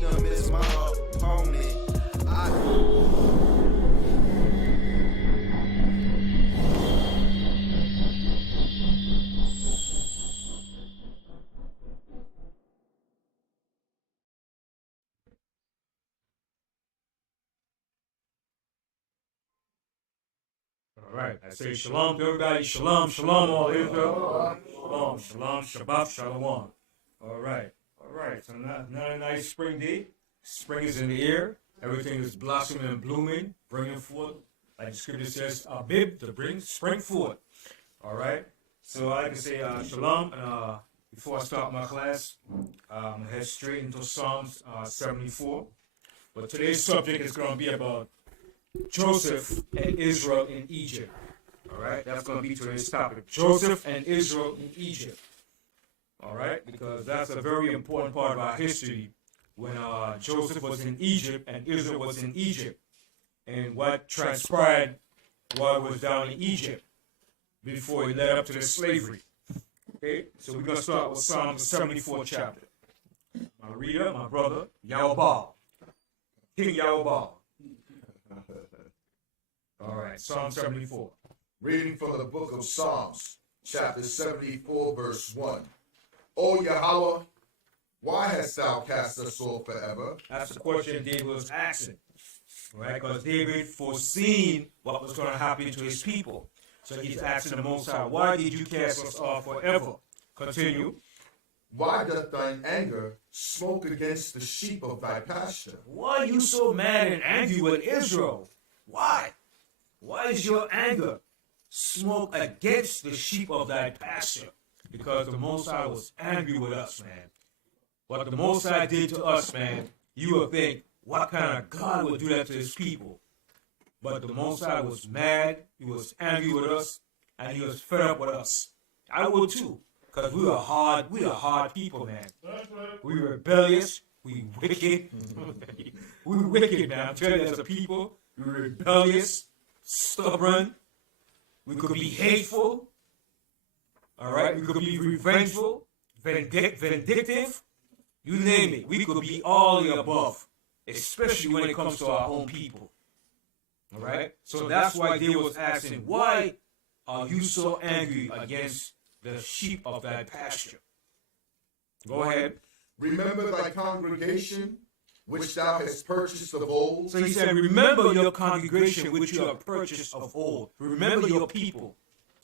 Kingdom is my opponent. All right, I say shalom to everybody. Shalom, shalom, all Israel. Shalom, shalom, Shabbat, shalom. All right. So another nice spring day. Spring is in the air. Everything is blossoming and blooming, bringing forth, like the scripture says, Abib, to bring spring forth. All right. So I can say shalom. Before I start my class, I'm head straight into Psalms 74. But today's subject is going to be about Joseph and Israel in Egypt. All right, that's going to be today's topic. Joseph and Israel in Egypt. All right, because that's a very important part of our history when Joseph was in Egypt and Israel was in Egypt, and what transpired while he was down in Egypt before he led up to the slavery. Okay, so we're going to start with Psalm 74 chapter. My reader, my brother, Yahweh, King Yahweh. All right, Psalm 74. Reading from the book of Psalms, chapter 74, verse 1. O Yahweh, why hast thou cast us off forever? That's the question David was asking, right? Because David foreseen what was going to happen to his people. So he's asking the Most High, why did you cast us off forever? Continue. Why doth thine anger smoke against the sheep of thy pasture? Why are you so mad and angry with Israel? Why? Why is your anger smoke against the sheep of thy pasture? Because the Most High was angry with us, man. What the Most High did to us, man, you would think, what kind of God would do that to his people? But the Most High was mad, he was angry with us, and he was fed up with us. I would too, because we are hard people, man. We rebellious, we wicked. We wicked, man. I'm telling you, as a people, we rebellious, stubborn, we could be hateful, all right? We could be revengeful, vindictive, you name it. We could be all the above, especially when it comes to our own people, all right? So that's why David was asking, why are you so angry against the sheep of thy pasture? Go ahead. Remember thy congregation, which thou hast purchased of old. So he said, remember your congregation which you have purchased of old. Remember your people.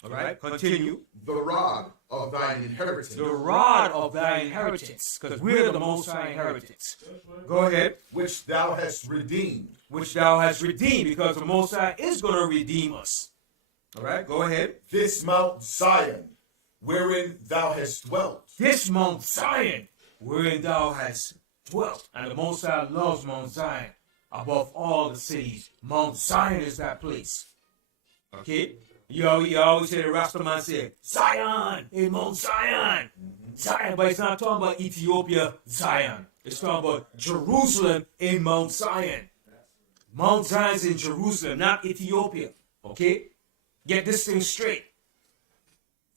All right, continue. The rod of thine inheritance. The rod of thy inheritance, because we're the Most High inheritance. Go ahead. Which thou hast redeemed. Which thou hast redeemed, because the Most High is going to redeem us. All right, go ahead. This Mount Zion, wherein thou hast dwelt. This Mount Zion, wherein thou hast dwelt. And the Most High loves Mount Zion above all the cities. Mount Zion is that place. Okay? You always hear the Rastaman say, Zion in Mount Zion. Zion, but it's not talking about Ethiopia, Zion. It's talking about Jerusalem in Mount Zion. Mount Zion's in Jerusalem, not Ethiopia. Okay? Get this thing straight.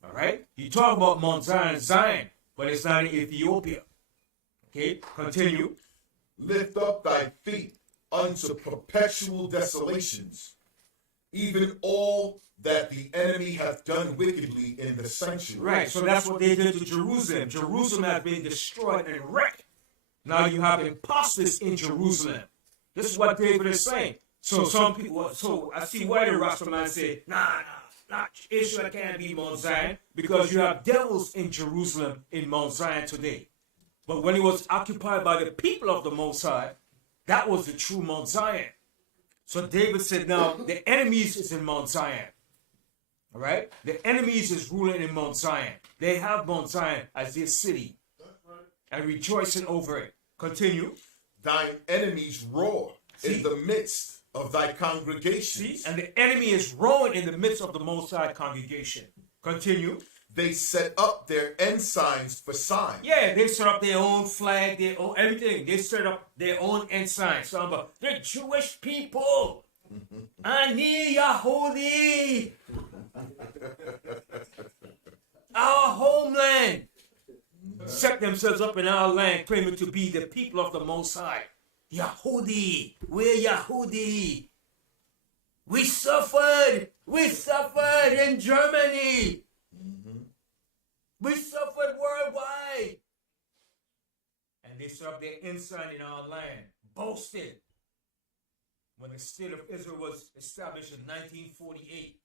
All right? You talk about Mount Zion, but it's not in Ethiopia. Okay, continue. Lift up thy feet unto perpetual desolations, even all that the enemy hath done wickedly in the sanctuary. Right, so that's what they did to Jerusalem. Jerusalem has been destroyed and wrecked. Now you have imposters in Jerusalem. This is what David is saying. So some people, so I see why the Rastaman say, nah, Israel can't be Mount Zion, because you have devils in Jerusalem in Mount Zion today. But when it was occupied by the people of the Most High, that was the true Mount Zion. So David said, now the enemies is in Mount Zion. All right? The enemies is ruling in Mount Zion. They have Mount Zion as their city and rejoicing over it. Continue. Thine enemies roar in the midst of thy congregation. See? And the enemy is roaring in the midst of the Most High congregation. Continue. They set up their ensigns for signs. Yeah, they set up their own flag, their own everything. They set up their own ensigns. So about the Jewish people. Ani Yahudi. Our homeland. set themselves up in our land, claiming to be the people of the Most High. Yahudi, we're Yahudi. We suffered in Germany. We suffered worldwide. And they set up their ensign in our land, boasted. When the state of Israel was established in 1948,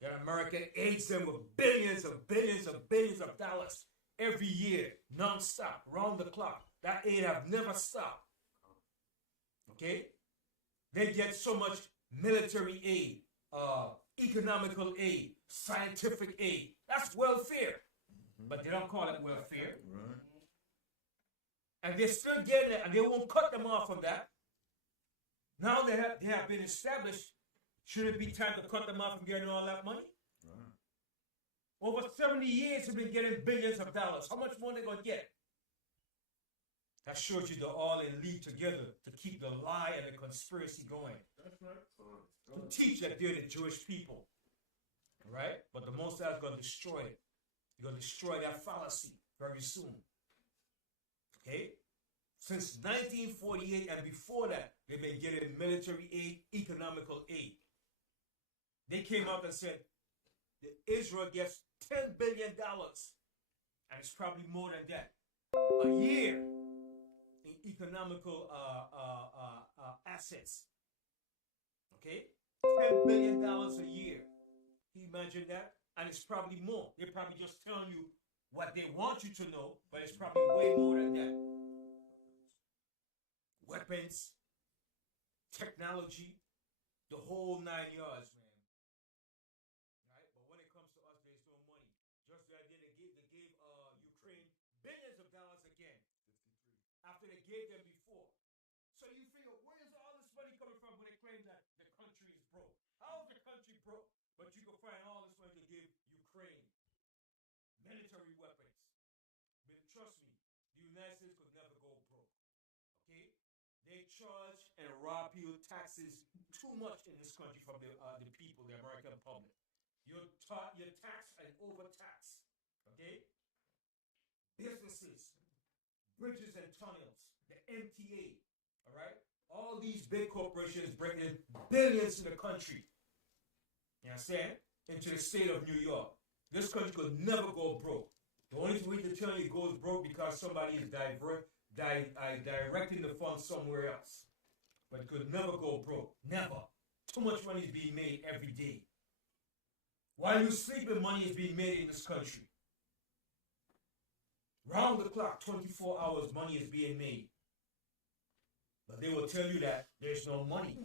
that America aids them with billions of dollars every year, non-stop, round the clock. That aid have never stopped. Okay? They get so much military aid, economical aid, scientific aid. That's welfare. But they don't call it welfare. Right. And they're still getting it, and they won't cut them off from that. Now they have been established. Should it be time to cut them off from getting all that money? Right. Over 70 years they've been getting billions of dollars. How much more are they going to get? That shows you they're all in league together to keep the lie and the conspiracy going. That's right. To teach that they're the Jewish people. Right? But the Most High is going to destroy it. He's going to destroy that fallacy very soon. Okay? Since 1948 and before that, they've been getting military aid, economical aid. They came out and said that Israel gets $10 billion, and it's probably more than that, a year in economical assets. Okay? $10 billion a year. Can you imagine that? And it's probably more. They're probably just telling you what they want you to know, but it's probably way more than that. Weapons, technology, the whole 9 yards, man. Right? But when it comes to us, there's no money. Just that they gave Ukraine billions of dollars again. After they gave them before. So you figure, where is all this money coming from when they claim that the country is broke? How is the country broke? But you can find all this money to give Ukraine military weapons. But trust me, the United States could never go broke. Okay? They charge and rob people taxes too much in this country from the people, the American public. You're taxed and overtaxed. Okay? Businesses, bridges and tunnels, the MTA, all right? All these big corporations bringing billions to the country. You understand? Into the state of New York. This country could never go broke. The only way to tell you it goes broke because somebody is directing the funds somewhere else. But it could never go broke. Never. Too much money is being made every day. While you sleeping, money is being made in this country. Round the clock, 24 hours, money is being made. But they will tell you that there's no money.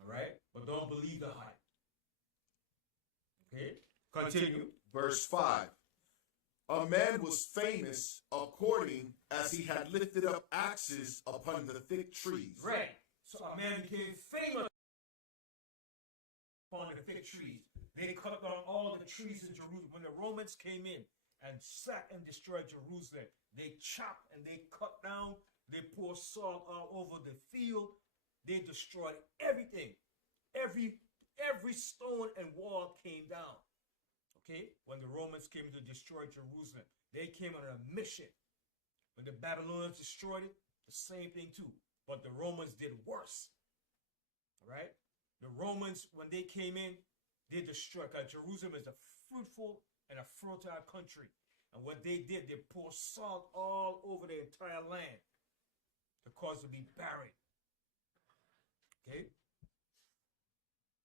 All right? But don't believe the hype. Okay? Continue. Verse 5. A man was famous according as he had lifted up axes upon the thick trees. Right. So a man became famous upon the thick trees. They cut down all the trees in Jerusalem. When the Romans came in and sacked and destroyed Jerusalem, they chopped and they cut down. They poured salt all over the field. They destroyed everything. Every stone and wall came down. Okay? When the Romans came to destroy Jerusalem, they came on a mission. When the Babylonians destroyed it, the same thing too. But the Romans did worse. All right? The Romans, when they came in, they destroyed. Because Jerusalem is a fruitful and a fertile country. And what they did, they poured salt all over the entire land to cause it to be barren. Okay?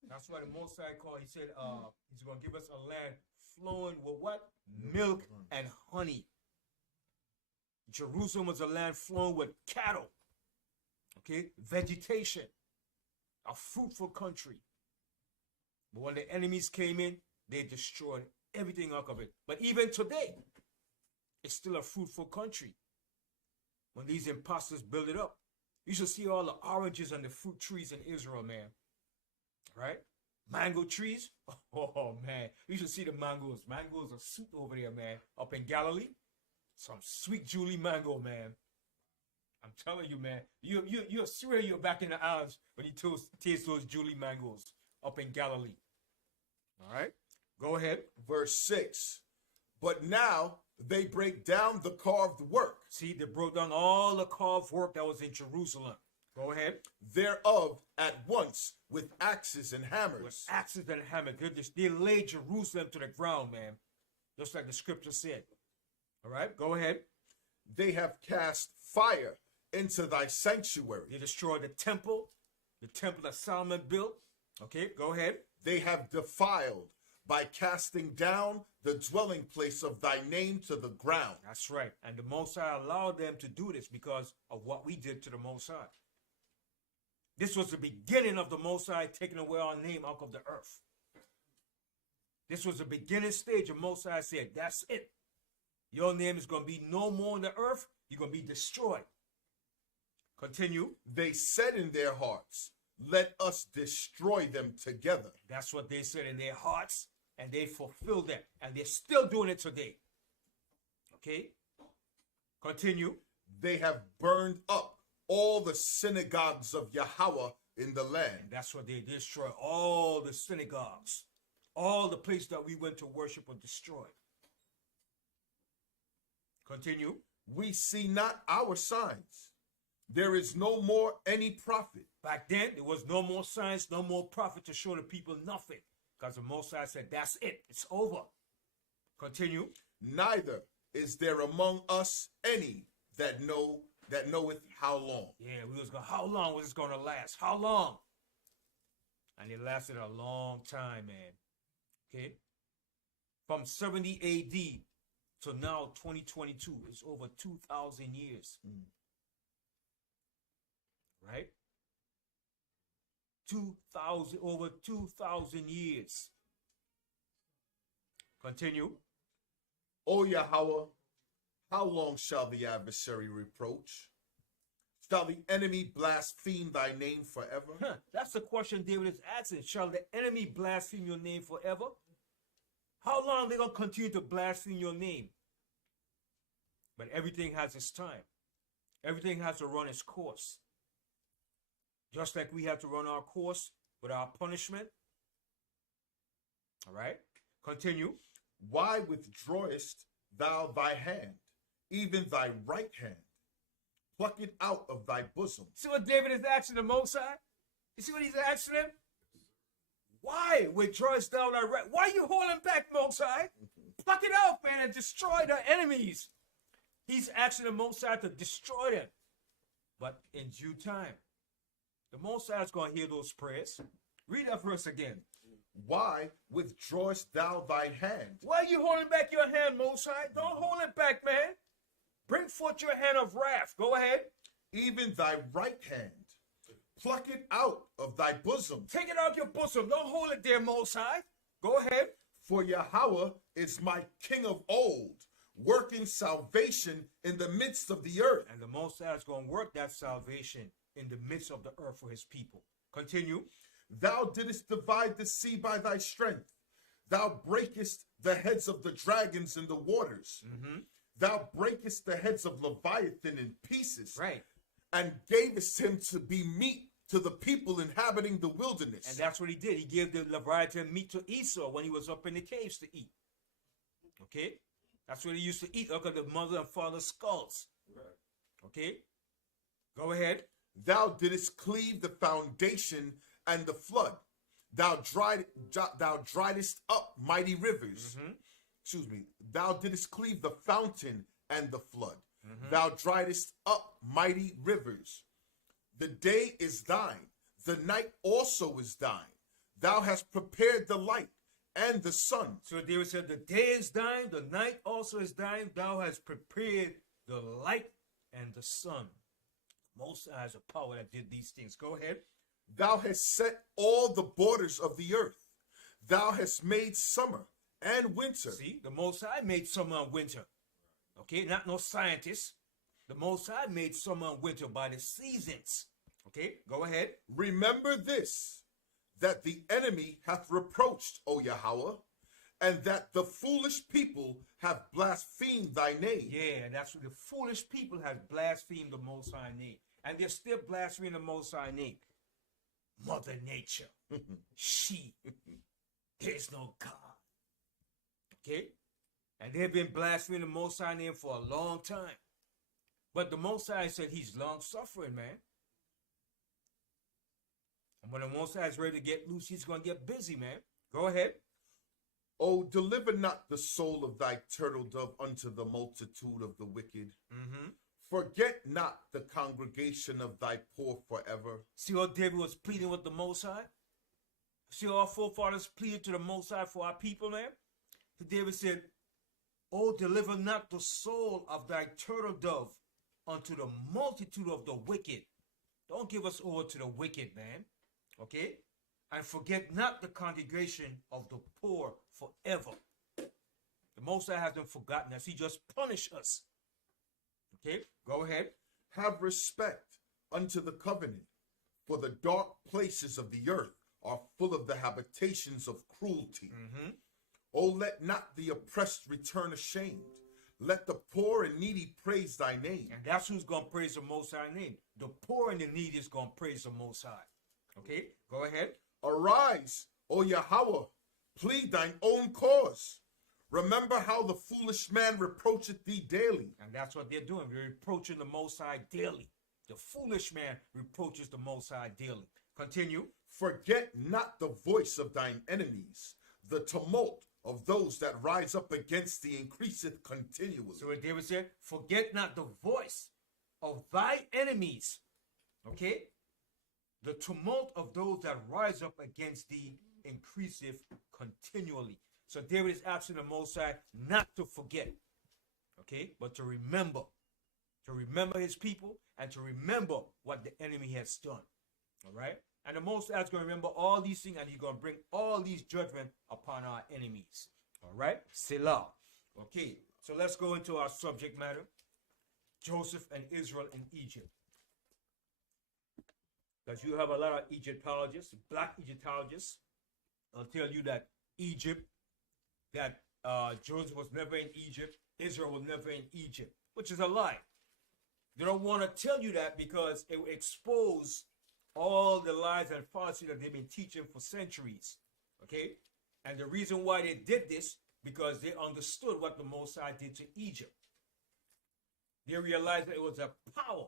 That's why the Most High called, he said, he's going to give us a land flowing with what? Milk and honey. Jerusalem was a land flowing with cattle. Okay? Vegetation. A fruitful country. But when the enemies came in, they destroyed everything out of it. But even today, it's still a fruitful country. When these imposters build it up, you should see all the oranges and the fruit trees in Israel, man. Right? Mango trees. Oh, man. You should see the mangoes. Mangoes are sweet over there, man. Up in Galilee. Some sweet Julie mango, man. I'm telling you, man. You'll swear you're back in the islands when you taste those Julie mangoes up in Galilee. All right? Go ahead. Verse 6. But now They break down the carved work See, they broke down all the carved work that was in Jerusalem. Go ahead. thereof at once with axes and With hammers. axes and hammers. They laid Jerusalem to the ground, man. Just like the scripture said. All right, go ahead. They have cast fire into thy sanctuary. They destroyed the temple that Solomon built. Okay, go ahead. They have defiled by casting down the dwelling place of thy name to the ground. That's right. And the Most High allowed them to do this because of what we did to the Most High. This was the beginning of the Most High taking away our name out of the earth. This was the beginning stage of Most High said, that's it. Your name is going to be no more on the earth. You're going to be destroyed. Continue. They said in their hearts, let us destroy them together. That's what they said in their hearts, and they fulfilled that. And they're still doing it today. Okay? Continue. They have burned up all the synagogues of Yahweh in the land. And that's what they destroyed. All the synagogues. All the places that we went to worship were destroyed. Continue. We see not our signs. There is no more any prophet. Back then, there was no more signs, no more prophet to show the people nothing. Because the Most High said, that's it. It's over. Continue. Neither is there among us any that knoweth how long. Yeah, we was going, how long was this going to last? How long? And it lasted a long time, man. Okay? From 70 AD to now 2022, it's over 2,000 years. Right? Over 2,000 years. Continue. O Yahweh, how long shall the adversary reproach? Shall the enemy blaspheme thy name forever? That's the question David is asking. Shall the enemy blaspheme your name forever? How long are they going to continue to blaspheme your name? But everything has its time. Everything has to run its course. Just like we have to run our course with our punishment. All right? Continue. Why withdrawest thou thy hand, even thy right hand? Pluck it out of thy bosom. See what David is asking the Most High? You see what he's asking him? Why withdrawest thou thy right? Why are you holding back, Most High? Pluck it out, man, and destroy the enemies. He's asking the Most High to destroy them. But in due time, the Most High is going to hear those prayers. Read that verse again. Why withdrawest thou thine hand? Why are you holding back your hand, Most High? Don't hold it back, man. Bring forth your hand of wrath. Go ahead. Even thy right hand. Pluck it out of thy bosom. Take it out of your bosom. Don't hold it there, Most High. Go ahead. For Yahweh is my king of old, working salvation in the midst of the earth. And the Most High is going to work that salvation in the midst of the earth for his people. Continue. Thou didst divide the sea by thy strength. Thou breakest the heads of the dragons in the waters. Thou breakest the heads of Leviathan in pieces. Right. And gavest him to be meat to the people inhabiting the wilderness. And that's what he did. He gave the Leviathan meat to Esau when he was up in the caves to eat. Okay? That's what he used to eat. Look at the mother and father's skulls. Okay? Go ahead. Thou didst cleave the foundation and the flood. Thou driedest up mighty rivers. Excuse me. Thou didst cleave the fountain and the flood. Thou driedest up mighty rivers. The day is thine. The night also is thine. Thou hast prepared the light and the sun. So David said, the day is thine, the night also is thine. Thou hast prepared the light and the sun. Most High is a power that did these things. Go ahead. Thou hast set all the borders of the earth. Thou hast made summer and winter. See, the Most High made summer and winter. Okay, not no scientists. The Most High made summer and winter by the seasons. Okay, go ahead. Remember this, that the enemy hath reproached, O Yahweh, and that the foolish people have blasphemed thy name. Yeah, and that's what the foolish people have blasphemed the Most High name. And they're still blaspheming the Most High name. Mother Nature. She. There's no God. Okay? And they've been blaspheming the Most High name for a long time. But the Most High said he's long-suffering, man. And when the Most High is ready to get loose, he's going to get busy, man. Go ahead. Oh, deliver not the soul of thy turtle dove unto the multitude of the wicked. Mm-hmm. Forget not the congregation of thy poor forever. See how David was pleading with the Most High? See how our forefathers pleaded to the Most High for our people, man? David said, oh, deliver not the soul of thy turtle dove unto the multitude of the wicked. Don't give us over to the wicked, man. Okay? And forget not the congregation of the poor forever. The Most High hasn't forgotten us. He just punished us. Okay? Go ahead. Have respect unto the covenant, for the dark places of the earth are full of the habitations of cruelty. Mm-hmm. Oh, let not the oppressed return ashamed. Let the poor and needy praise thy name. And that's who's going to praise the Most High name. The poor and the needy is going to praise the Most High. Okay, go ahead. Arise, O Yahweh, plead thine own cause. Remember how the foolish man reproacheth thee daily. And that's what they're doing. They're reproaching the Most High daily. The foolish man reproaches the Most High daily. Continue. Forget not the voice of thine enemies. The tumult of those that rise up against thee increaseth continually. So what David said, forget not the voice of thy enemies. Okay? The tumult of those that rise up against thee increaseth continually. So David is asking the Most High not to forget, okay, but to remember his people and to remember what the enemy has done. All right? And the Most High is going to remember all these things, and he's going to bring all these judgment upon our enemies. All right? Selah. Okay, so let's go into our subject matter. Joseph and Israel in Egypt. Because you have a lot of Egyptologists, black Egyptologists. I'll tell you that Egypt, that Joseph was never in Egypt, Israel was never in Egypt, which is a lie. They don't want to tell you that because it will expose all the lies and falsity that they've been teaching for centuries. Okay? And the reason why they did this, because they understood what the Most High did to Egypt. They realized that it was a power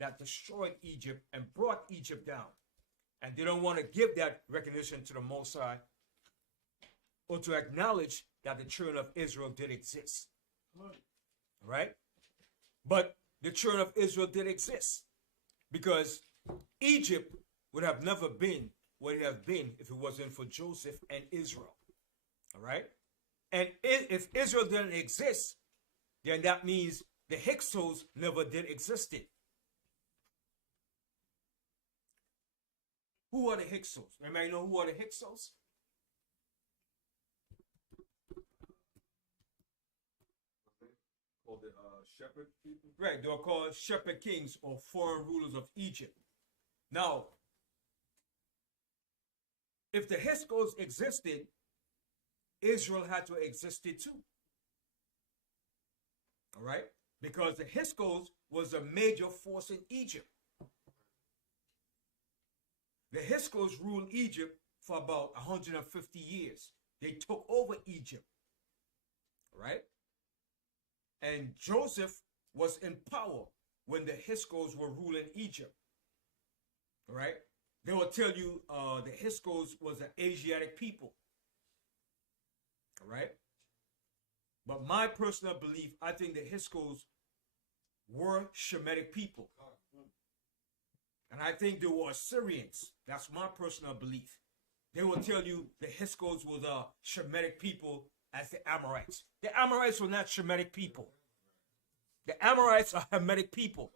that destroyed Egypt and brought Egypt down. And they don't want to give that recognition to the Most High or to acknowledge that the children of Israel did exist. Right? But the children of Israel did exist because Egypt would have never been what it has been if it wasn't for Joseph and Israel. All right? And if Israel didn't exist, then that means the Hyksos never did existed. Who are the Hyksos? Anybody know who are the Hyksos? Called the shepherd people? Right, they were called shepherd kings or foreign rulers of Egypt. Now, if the Hyksos existed, Israel had to exist too. All right? Because the Hyksos was a major force in Egypt. The Hyksos ruled Egypt for about 150 years. They took over Egypt. All right? And Joseph was in power when the Hyksos were ruling Egypt. All right? They will tell you the Hyksos was an Asiatic people. All right? But my personal belief, I think the Hyksos were Shemitic people. And I think they were Assyrians. That's my personal belief. They will tell you the Hyksos were the Shemitic people as the Amorites. The Amorites were not Shemitic people. The Amorites are Hamitic people.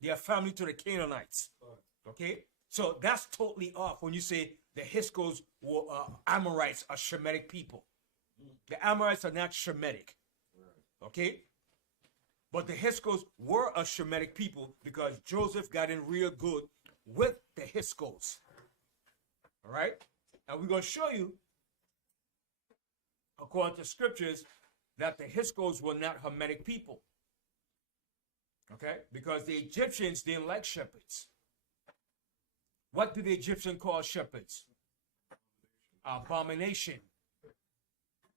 They are family to the Canaanites. Okay? So that's totally off when you say the Hyksos were Amorites are Shemitic people. The Amorites are not Shemitic. Okay? But the Hyksos were a Shemitic people because Joseph got in real good with the Hyksos. All right? And we're going to show you, according to scriptures, that the Hyksos were not Hamitic people. Okay? Because the Egyptians didn't like shepherds. What do the Egyptians call shepherds? Abomination.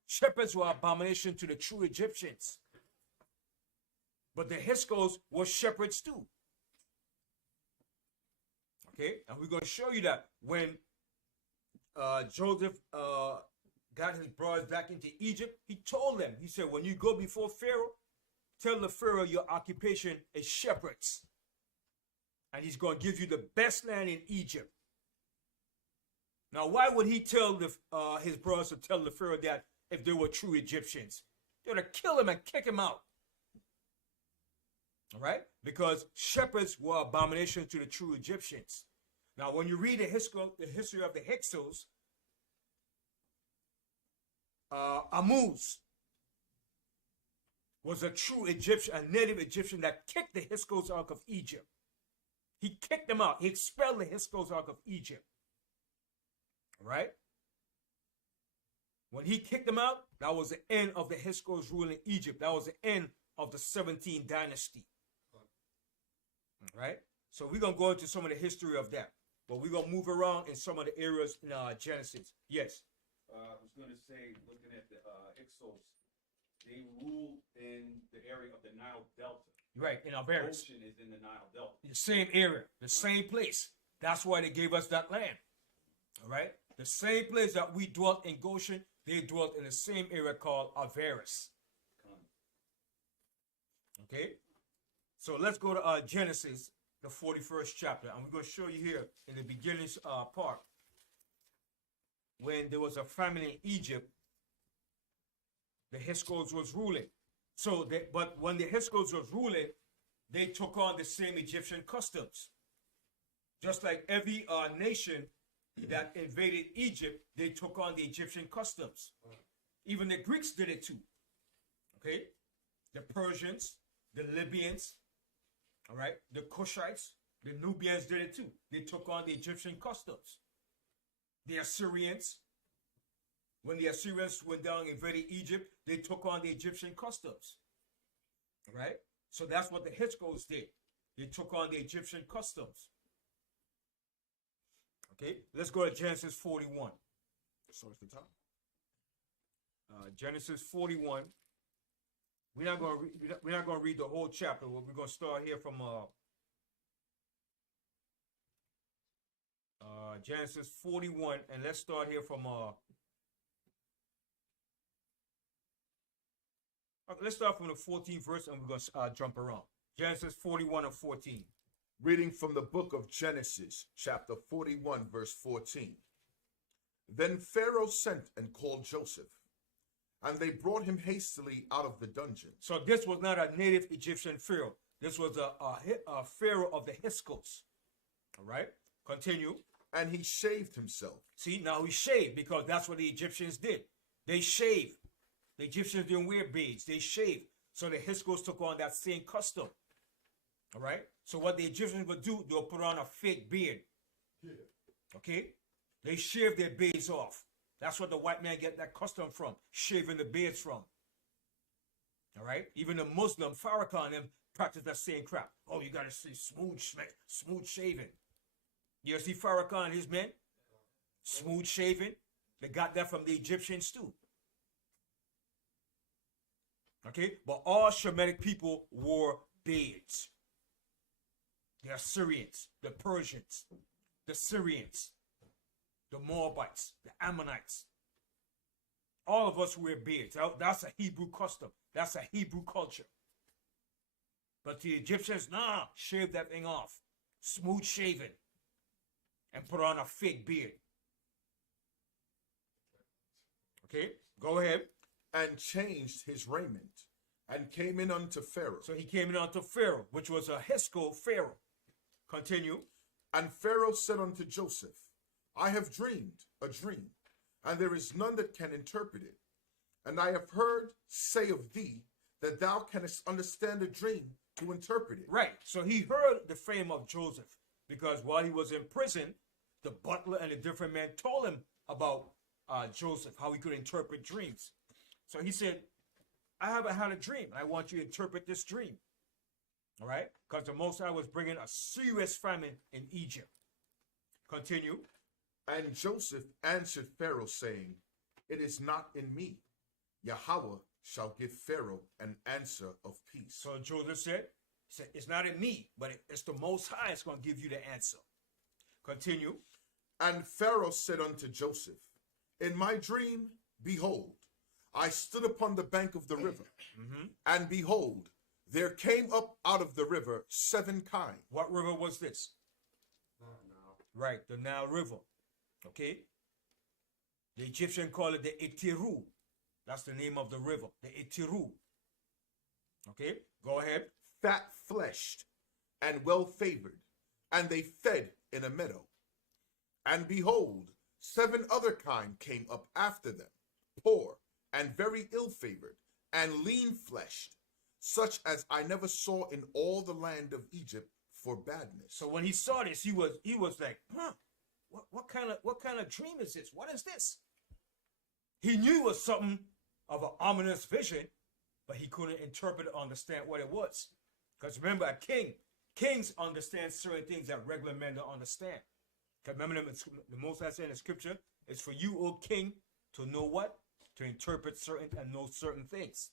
Shepherds were abomination to the true Egyptians. But the H.O.D.C were shepherds too. Okay, and we're going to show you that when Joseph got his brothers back into Egypt, he told them, he said, when you go before Pharaoh, tell the Pharaoh your occupation is shepherds. And he's going to give you the best land in Egypt. Now, why would he tell his brothers to tell the Pharaoh that if they were true Egyptians? They would have killed him and kick him out. All right? Because shepherds were abomination to the true Egyptians. Now, when you read the history of the Hyksos, Amuz was a true Egyptian, a native Egyptian that kicked the Hyksos out of Egypt. He kicked them out. He expelled the Hyksos out of Egypt. All right? When he kicked them out, that was the end of the Hyksos rule in Egypt. That was the end of the 17th dynasty. All right? So we're going to go into some of the history of that. But we're going to move around in some of the areas in Genesis. Yes? I was going to say, looking at the Hyksos, they ruled in the area of the Nile Delta. Right, in The Albertus. ocean is in the Nile Delta. The same area, the same place. That's why they gave us that land. All right? The same place that we dwelt in Goshen, they dwelt in the same area called Albertus. Okay? So let's go to Genesis, the 41st chapter. And we're going to show you here in the beginning part. When there was a famine in Egypt, the Hyksos was ruling. But when the Hyksos was ruling, they took on the same Egyptian customs. Just like every nation that invaded Egypt, they took on the Egyptian customs. Even the Greeks did it too. Okay? The Persians, the Libyans, all right? The Cushites, the Nubians did it too. They took on the Egyptian customs. The Assyrians, when the Assyrians went down and invaded Egypt, they took on the Egyptian customs. All right? So that's what the Hyksos did. They took on the Egyptian customs. Okay, let's go to Genesis 41. So it's the top. Genesis 41. We're not going to read the whole chapter. We're going to start here from Genesis 41, and let's start here from let's start from the 14th verse, and we're going to jump around. Genesis 41 and 14. Reading from the book of Genesis, chapter 41, verse 14. Then Pharaoh sent and called Joseph, and they brought him hastily out of the dungeon. So this was not a native Egyptian Pharaoh. This was a Pharaoh of the Hyksos. All right? Continue. And he shaved himself. See, now he shaved because that's what the Egyptians did. They shaved. The Egyptians didn't wear beards. They shaved. So the Hyksos took on that same custom. All right? So what the Egyptians would do, they'll put on a fake beard. Okay? They shave their beards off. That's what the white man get that custom from, shaving the beards from. All right? Even the Muslim, Farrakhan, and them practice that same crap. Oh, you got to see smooth shaving. You see Farrakhan and his men? Smooth shaving. They got that from the Egyptians too. Okay? But all Shemitic people wore beards. The Assyrians, the Persians, the Syrians, the Moabites, the Ammonites. All of us wear beards. That's a Hebrew custom. That's a Hebrew culture. But the Egyptians, shave that thing off. Smooth shaven. And put on a fake beard. Okay, go ahead. And changed his raiment, and came in unto Pharaoh. So he came in unto Pharaoh, which was a Hyksos Pharaoh. Continue. And Pharaoh said unto Joseph, I have dreamed a dream, and there is none that can interpret it. And I have heard say of thee that thou canst understand a dream to interpret it. Right. So he heard the fame of Joseph, because while he was in prison, the butler and the different men told him about Joseph, how he could interpret dreams. So he said, I haven't had a dream. I want you to interpret this dream. All right? Because the Most High was bringing a serious famine in Egypt. Continue. And Joseph answered Pharaoh, saying, It is not in me. Yahweh shall give Pharaoh an answer of peace. So Joseph said, it's not in me, but it's the Most High that's going to give you the answer. Continue. And Pharaoh said unto Joseph, in my dream, behold, I stood upon the bank of the river, and behold, there came up out of the river 7 kine. What river was this? Right, the Nile River. Okay? The Egyptian call it the Itiru. That's the name of the river, the Itiru. Okay, go ahead. Fat-fleshed and well-favored, and they fed in a meadow. And behold, 7 other kind came up after them, poor and very ill-favored, and lean-fleshed, such as I never saw in all the land of Egypt for badness. So when he saw this, he was like, huh? What kind of dream is this? What is this? He knew it was something of an ominous vision, but he couldn't interpret or understand what it was. Because remember, kings understand certain things that regular men don't understand. Because remember, the Most High said in the scripture, it's for you, O king, to know what? To interpret certain and know certain things.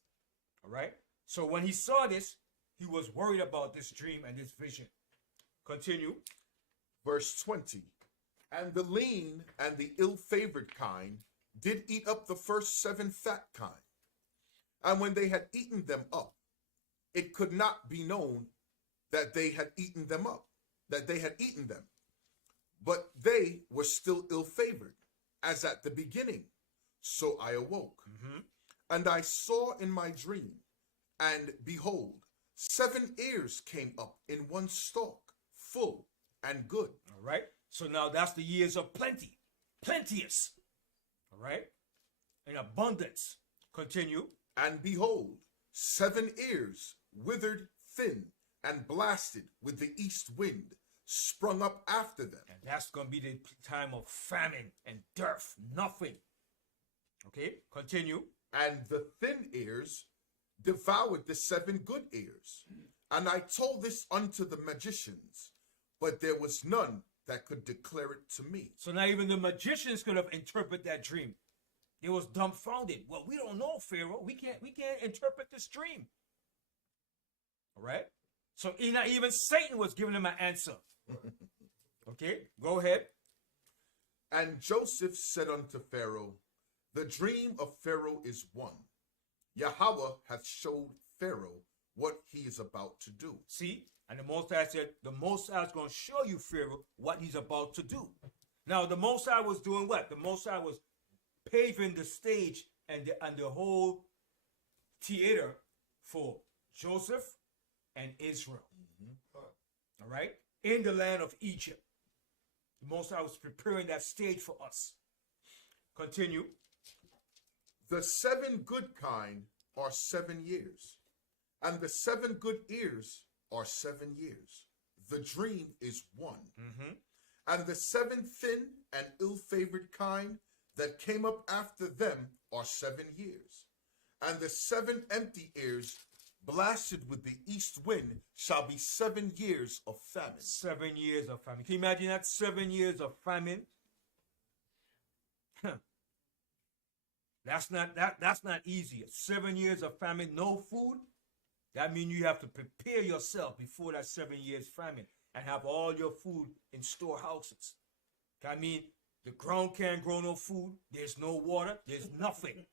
All right? So when he saw this, he was worried about this dream and this vision. Continue. Verse 20. And the lean and the ill-favored kind did eat up the first 7 fat kind. And when they had eaten them up, it could not be known that they had eaten them up, that they had eaten them. But they were still ill-favored, as at the beginning. So I awoke. And I saw in my dream, and behold, 7 ears came up in one stalk, full and good. All right. So now that's the years of plenty. Plenteous. All right. In abundance. Continue. And behold, 7 ears, withered, thin, and blasted with the east wind, sprung up after them. And that's going to be the time of famine and dearth. Nothing. Okay. Continue. And the thin ears devoured the 7 good ears. And I told this unto the magicians, but there was none that could declare it to me. So now even the magicians could have interpreted that dream. They was dumbfounded. Well, we don't know, Pharaoh. We can't interpret this dream. All right. So not even Satan was giving him an answer. Okay, go ahead. And Joseph said unto Pharaoh, the dream of Pharaoh is one. Yahweh hath showed Pharaoh what he is about to do. See, and the Most High said, the Most High is going to show you, Pharaoh, what he's about to do. Now, the Most High was doing what? The Most High was paving the stage and the whole theater for Joseph and Israel. All right? In the land of Egypt. The Most High was preparing that stage for us. Continue. The 7 good kind are 7 years, and the 7 good ears are 7 years. The dream is one. And the 7 thin and ill-favored kind that came up after them are 7 years. And the 7 empty ears blasted with the east wind shall be 7 years of famine. 7 years of famine. Can you imagine that? 7 years of famine. That's not easy. 7 years of famine, no food. That means you have to prepare yourself before that 7 years famine and have all your food in storehouses. I mean, the ground can't grow no food. There's no water. There's nothing.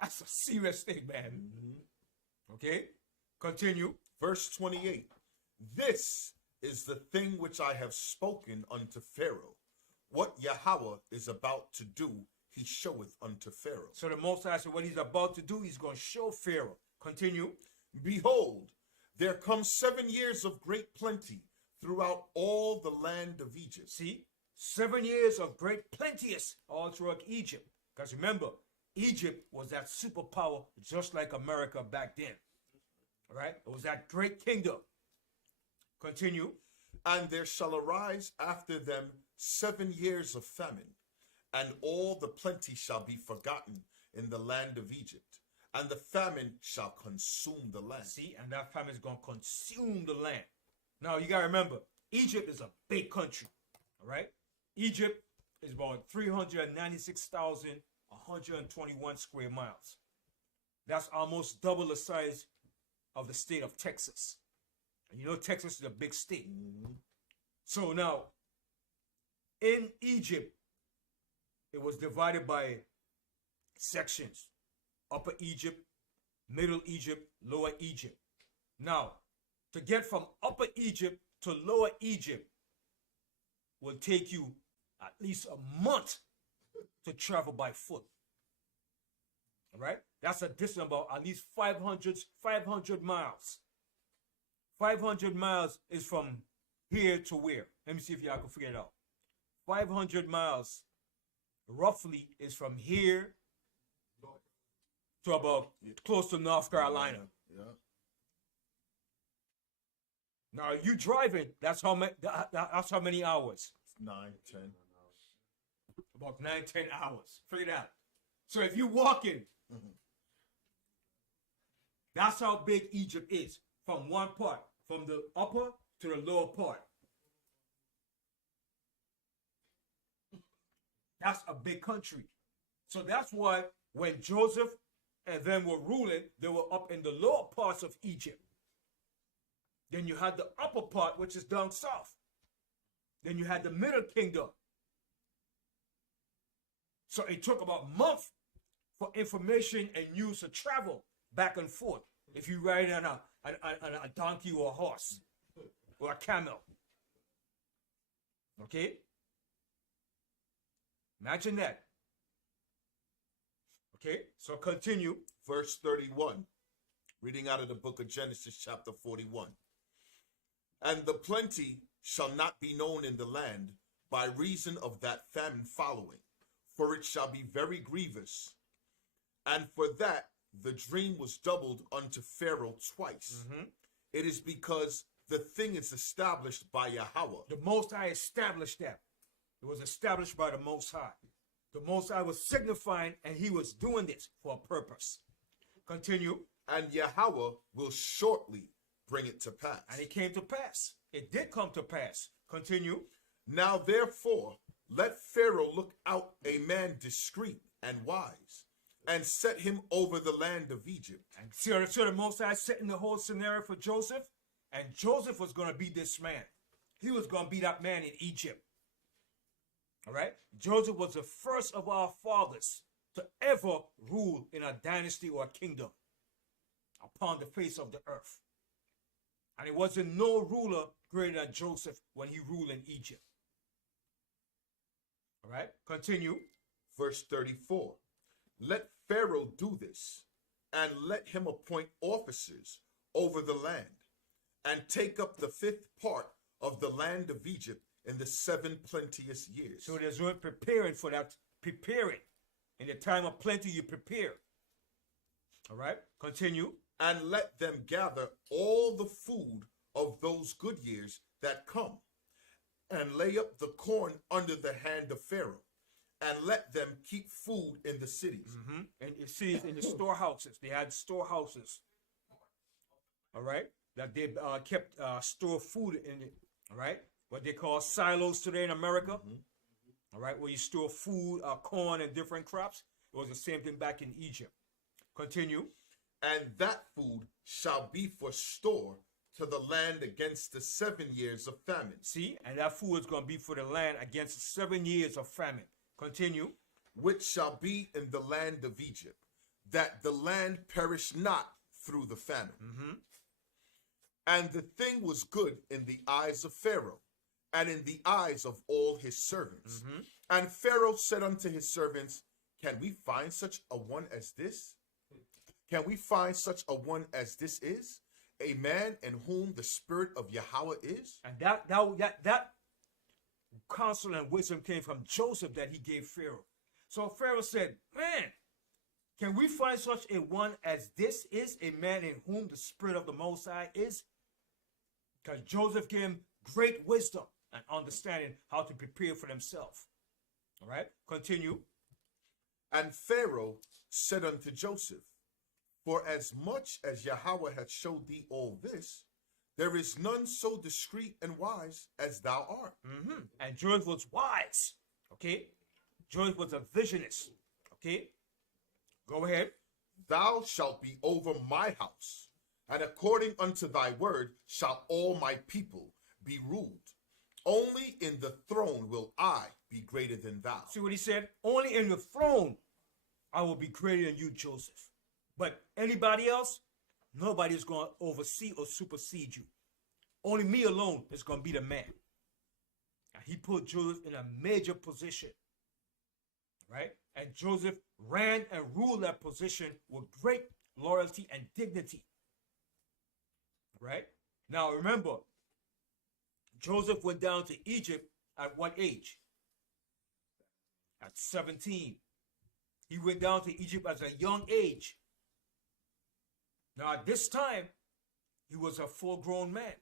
That's a serious thing, man. Okay? Continue. Verse 28. This is the thing which I have spoken unto Pharaoh. What Yahweh is about to do, he showeth unto Pharaoh. So the Most High said what he's about to do, he's going to show Pharaoh. Continue. Behold, there come 7 years of great plenty throughout all the land of Egypt. See? 7 years of great plenteous all throughout Egypt. Because remember, Egypt was that superpower just like America back then. All right? It was that great kingdom. Continue. And there shall arise after them 7 years of famine, and all the plenty shall be forgotten in the land of Egypt, and the famine shall consume the land. See, and that famine is going to consume the land. Now, you got to remember, Egypt is a big country, all right? Egypt is about 396,121 square miles. That's almost double the size of the state of Texas. And you know Texas is a big state. So now, in Egypt, it was divided by sections. Upper Egypt, Middle Egypt, Lower Egypt. Now, to get from Upper Egypt to Lower Egypt will take you at least a month to travel by foot. All right? That's a distance about at least 500 miles. 500 miles is from here to where? Let me see if y'all can figure it out. 500 miles roughly is from here to about close to North Carolina. Yeah. Now you driving, that's how many hours? 9, 10. About 9, 10 hours. Figure it out. So if you're walking, that's how big Egypt is. From one part, from the upper to the lower part. That's a big country. So that's why when Joseph and them were ruling, they were up in the lower parts of Egypt. Then you had the upper part, which is down south. Then you had the middle kingdom. So it took about a month for information and news to travel back and forth. If you ride on a donkey or a horse or a camel. Okay? Imagine that. Okay, so continue. Verse 31, reading out of the book of Genesis, chapter 41. And the plenty shall not be known in the land by reason of that famine following, for it shall be very grievous. And for that the dream was doubled unto Pharaoh twice. It is because the thing is established by Yahweh. The Most High established that. It was established by the Most High. The Most High was signifying, and he was doing this for a purpose. Continue. And Yahweh will shortly bring it to pass. And it came to pass. It did come to pass. Continue. Now therefore, let Pharaoh look out a man discreet and wise, and set him over the land of Egypt. And so the Most High setting the whole scenario for Joseph, and Joseph was going to be this man. He was going to be that man in Egypt. All right? Joseph was the first of our fathers to ever rule in a dynasty or a kingdom upon the face of the earth. And it wasn't no ruler greater than Joseph when he ruled in Egypt. All right? Continue. Verse 34. Let Pharaoh do this, and let him appoint officers over the land, and take up the 5th part of the land of Egypt in the 7 plenteous years. So there's no preparing for that. Preparing. In the time of plenty, you prepare. All right? Continue. And let them gather all the food of those good years that come, and lay up the corn under the hand of Pharaoh, and let them keep food in the cities. And you see in the storehouses. They had storehouses. All right? That they kept store food in it. All right? What they call silos today in America. All right? Where you store food, corn, and different crops. It was the same thing back in Egypt. Continue. And that food shall be for store to the land against the 7 years of famine. See? And that food is going to be for the land against 7 years of famine. Continue. Which shall be in the land of Egypt, that the land perish not through the famine. And the thing was good in the eyes of Pharaoh, and in the eyes of all his servants. And Pharaoh said unto his servants, Can we find such a one as this? Can we find such a one as this is? A man in whom the spirit of Yahweh is? And that counsel and wisdom came from Joseph that he gave Pharaoh. So Pharaoh said, man, can we find such a one as this is, a man in whom the spirit of the Most High is? Because Joseph gave him great wisdom and understanding how to prepare for themselves. All right, continue. And Pharaoh said unto Joseph, For as much as Yahweh hath showed thee all this, there is none so discreet and wise as thou art. And Joseph was wise. Okay, Joseph was a visionist. Okay, go ahead. thou shalt be over my house, and according unto thy word shall all my people be ruled. Only in the throne will I be greater than thou. See what he said? Only in the throne I will be greater than you, Joseph. But anybody else, nobody is going to oversee or supersede you. Only me alone is going to be the man. And he put Joseph in a major position. Right? And Joseph ran and ruled that position with great loyalty and dignity. Right? Now remember, Joseph went down to Egypt at what age? At 17. He went down to Egypt at a young age. Now at this time, he was a full-grown man.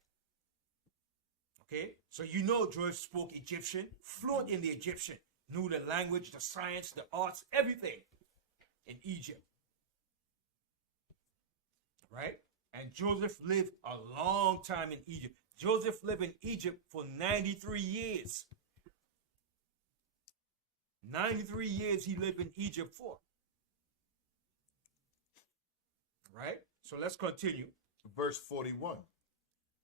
Okay? So you know Joseph spoke Egyptian, fluent in the Egyptian, knew the language, the science, the arts, everything in Egypt. Right? And Joseph lived a long time in Egypt. Joseph lived in Egypt for 93 years. 93 years he lived in Egypt for. Right? So let's continue. Verse 41.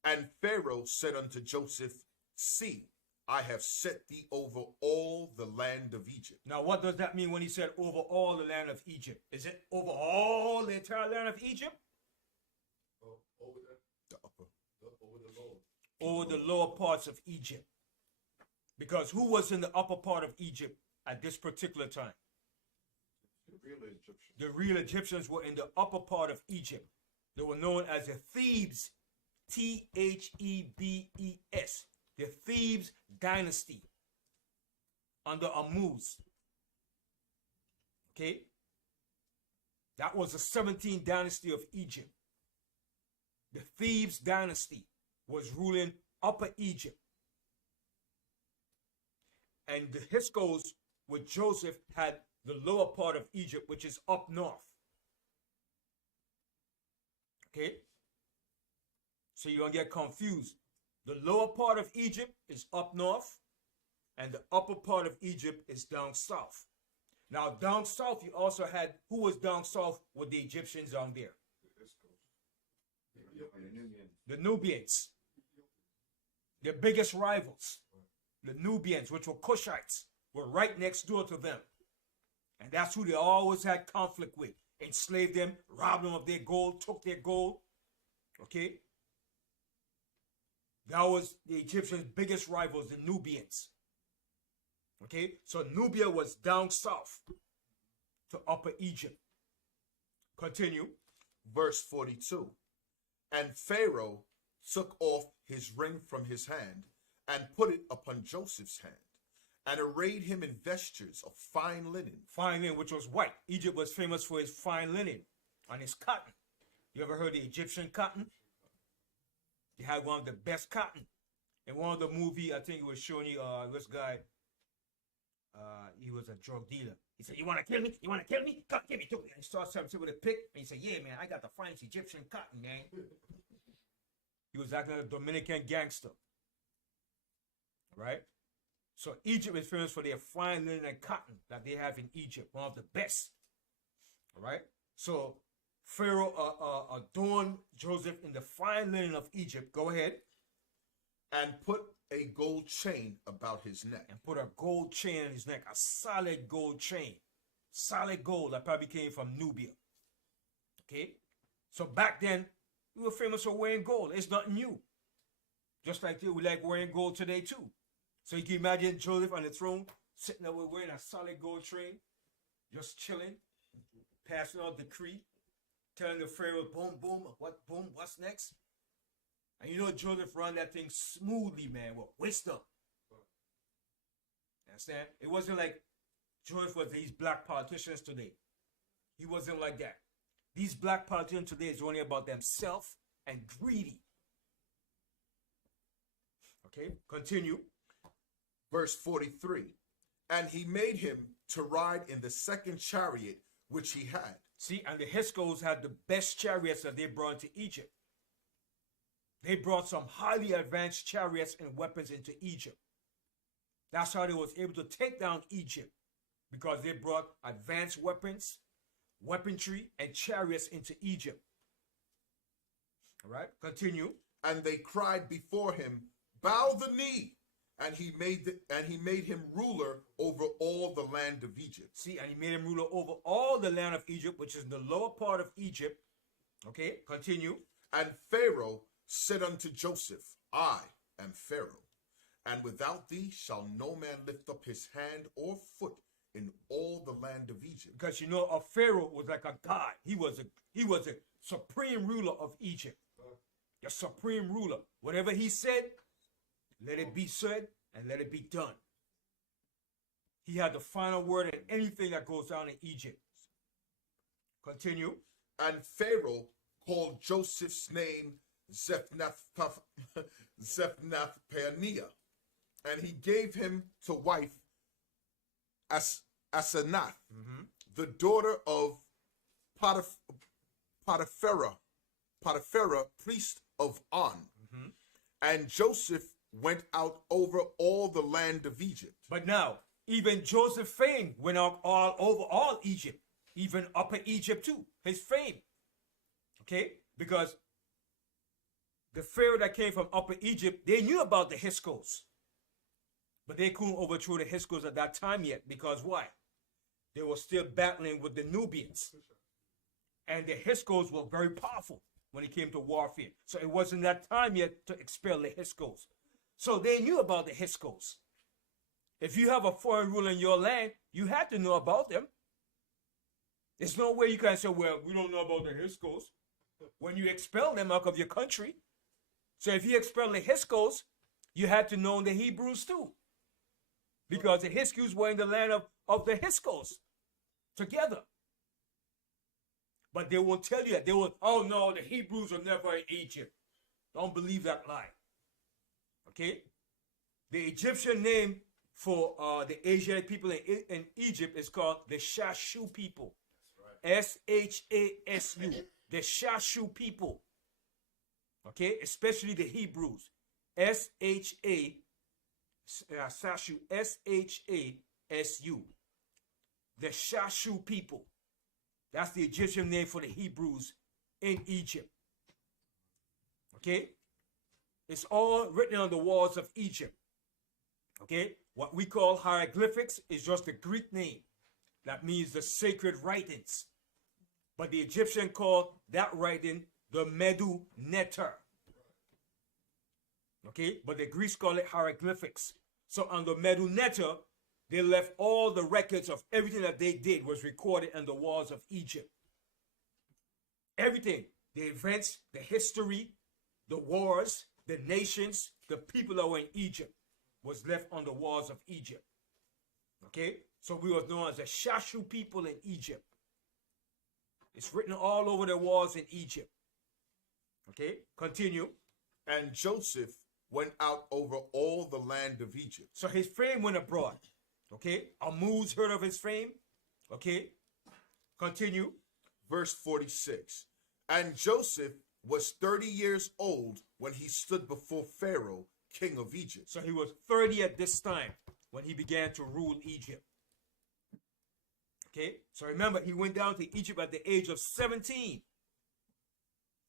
And Pharaoh said unto Joseph, See, I have set thee over all the land of Egypt. Now, what does that mean when he said over all the land of Egypt? Is it over all the entire land of Egypt? Over the upper, over the lower. Over the lower parts of Egypt. Because who was in the upper part of Egypt at this particular time? The real Egyptians. The real Egyptians were in the upper part of Egypt. They were known as the Thebes. Thebes. The Thebes dynasty. Under Ammuz. Okay? That was the 17th dynasty of Egypt. The Thebes dynasty was ruling Upper Egypt. And the H.O.D.C with Joseph had the lower part of Egypt, which is up north. Okay? So you don't get confused. The lower part of Egypt is up north, and the upper part of Egypt is down south. Now, down south, you also had, who was down south with the Egyptians down there? The Nubians. Their biggest rivals. The Nubians, which were Cushites, were right next door to them. And that's who they always had conflict with. Enslaved them, robbed them of their gold, took their gold. Okay? That was the Egyptians' biggest rivals, the Nubians. Okay? So Nubia was down south to Upper Egypt. Continue. Verse 42. And Pharaoh took off his ring from his hand and put it upon Joseph's hand, and arrayed him in vestures of fine linen. Fine linen, which was white. Egypt was famous for its fine linen and its cotton. You ever heard of the Egyptian cotton? They had one of the best cotton. In one of the movie, I think it was showing you this guy, he was a drug dealer. He said, you want to kill me? You want to kill me? Come, give me to me. And he starts something with a pick. And he said, yeah, man, I got the finest Egyptian cotton, man. He was acting like a Dominican gangster. Right? So Egypt is famous for their fine linen and cotton that they have in Egypt. One of the best. All right? So Pharaoh adorned Joseph in the fine linen of Egypt. Go ahead. And put a gold chain about his neck. And put a gold chain on his neck. A solid gold chain. Solid gold that probably came from Nubia. Okay? So back then, we were famous for wearing gold. It's nothing new. Just like we like wearing gold today too. So you can imagine Joseph on the throne, sitting there wearing a solid gold chain, just chilling, passing out the decree, telling the Pharaoh, boom, boom, what's next? And you know Joseph ran that thing smoothly, man, with wisdom. Understand? It wasn't like Joseph was these black politicians today. He wasn't like that. These black politicians today is only about themselves and greedy. Okay, continue. Verse 43. And he made him to ride in the second chariot which he had. See, and the H.O.D.C had the best chariots that they brought into Egypt. They brought some highly advanced chariots and weapons into Egypt. That's how they was able to take down Egypt, because they brought advanced weapons, weaponry, and chariots into Egypt. All right, continue. And they cried before him, bow the knee. And he made him ruler over all the land of Egypt. See, and he made him ruler over all the land of Egypt, which is the lower part of Egypt. Okay, continue. And Pharaoh said unto Joseph, I am Pharaoh, and without thee shall no man lift up his hand or foot in all the land of Egypt. Because a Pharaoh was like a god. He was a supreme ruler of Egypt. The supreme ruler. Whatever he said, let it be said and let it be done. He had the final word in anything that goes down in Egypt. Continue. And Pharaoh called Joseph's name Zephnath-Paneah, and he gave him to wife Asenath, the daughter of Potipharah, priest of On. And Joseph went out over all the land of Egypt. But now, even Joseph's fame went out all over all Egypt, even Upper Egypt too, his fame. Okay? Because the Pharaoh that came from Upper Egypt, they knew about the H.O.D.C. But they couldn't overthrow the H.O.D.C at that time yet. Because why? They were still battling with the Nubians. And the H.O.D.C were very powerful when it came to warfare. So it wasn't that time yet to expel the H.O.D.C. So they knew about the H.O.D.C. If you have a foreign ruler in your land, you had to know about them. There's no way you can say, well, we don't know about the H.O.D.C when you expel them out of your country. So if you expel the H.O.D.C, you had to know the Hebrews too. Because the H.O.D.C were in the land of the H.O.D.C together. But they won't tell you that. They will, oh no, the Hebrews are never in Egypt. Don't believe that lie. Okay? The Egyptian name for the Asiatic people in Egypt is called the Shashu people. S-H-A-S-U. The Shashu people. Okay? Especially the Hebrews. S-H-A, Shashu, S-H-A-S-U. The Shashu people. That's the Egyptian name for the Hebrews in Egypt. Okay? It's all written on the walls of Egypt. Okay? What we call hieroglyphics is just the Greek name. That means the sacred writings. But the Egyptian called that writing the Medu Neter. Okay? But the Greeks call it hieroglyphics. So on the Medu Neter, they left all the records of everything that they did was recorded on the walls of Egypt. Everything. The events, the history, the wars, the nations, the people that were in Egypt was left on the walls of Egypt. Okay? So we were known as the Shashu people in Egypt. It's written all over the walls in Egypt. Okay? Continue. And Joseph went out over all the land of Egypt. So his fame went abroad. Okay? Ammuz heard of his fame. Okay? Continue. Verse 46. And Joseph was 30 years old when he stood before Pharaoh, king of Egypt. So he was 30 at this time when he began to rule Egypt. Okay? So remember, he went down to Egypt at the age of 17.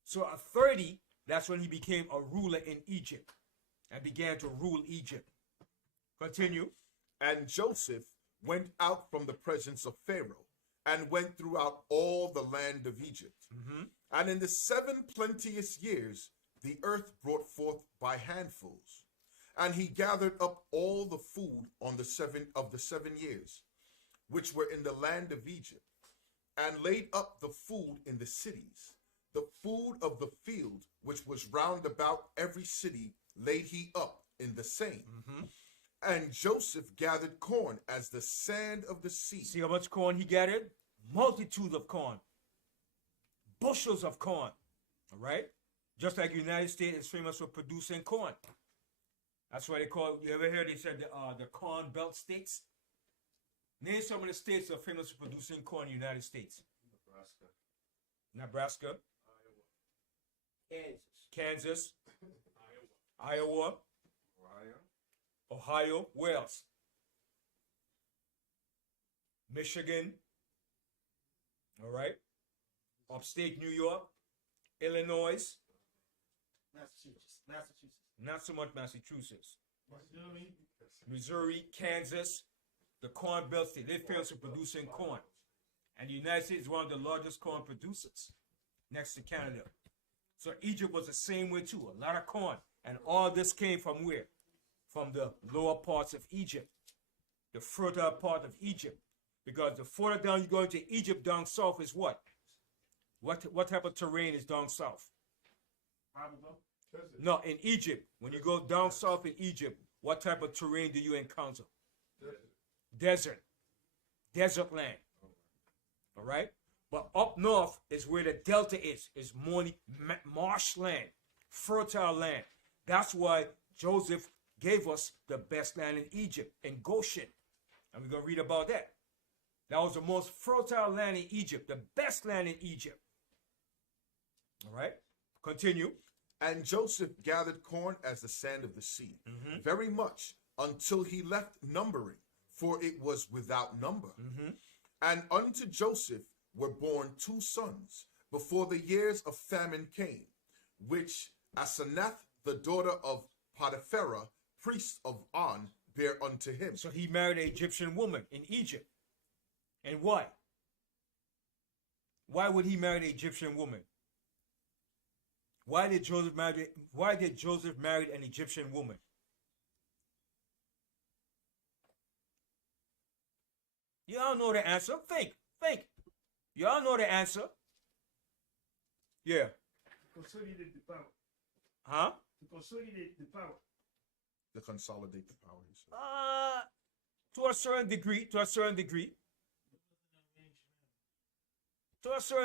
So at 30, that's when he became a ruler in Egypt and began to rule Egypt. Continue. And Joseph went out from the presence of Pharaoh and went throughout all the land of Egypt. And in the 7 plenteous years, the earth brought forth by handfuls. And he gathered up all the food on the 7 years, which were in the land of Egypt, and laid up the food in the cities. The food of the field, which was round about every city, laid he up in the same. And Joseph gathered corn as the sand of the sea. See how much corn he gathered? Multitude of corn. Bushels of corn. All right? Just like the United States is famous for producing corn. That's why they call, you ever heard they said the corn belt states? Name some of the states that are famous for producing corn in the United States. Nebraska. Kansas. Iowa. Ohio. Where else? Michigan. All right. Upstate New York, Illinois, not so much Massachusetts, Missouri, Kansas, the Corn Belt state. They famous for producing corn. And the United States is one of the largest corn producers next to Canada. So Egypt was the same way too. A lot of corn. And all this came from where? From the lower parts of Egypt. The fertile part of Egypt. Because the further down you go into Egypt, down south is what? What type of terrain is down south? No, in Egypt. When you go down south in Egypt, what type of terrain do you encounter? Desert. Desert land. All right? But up north is where the delta is more marshland, fertile land. That's why Joseph gave us the best land in Egypt, in Goshen. And we're going to read about that. That was the most fertile land in Egypt, the best land in Egypt. All right? Continue. And Joseph gathered corn as the sand of the sea, very much, until he left numbering, for it was without number. And unto Joseph were born 2 sons before the years of famine came, which Asenath, the daughter of Potipharah, priest of On, bare unto him. So he married an Egyptian woman in Egypt. And why? Why would he marry an Egyptian woman? Why did Joseph marry an Egyptian woman? Y'all know the answer. Think. Y'all know the answer. Yeah. To consolidate the power. Huh? To consolidate the power. To consolidate the power. He said. To a certain degree. To a certain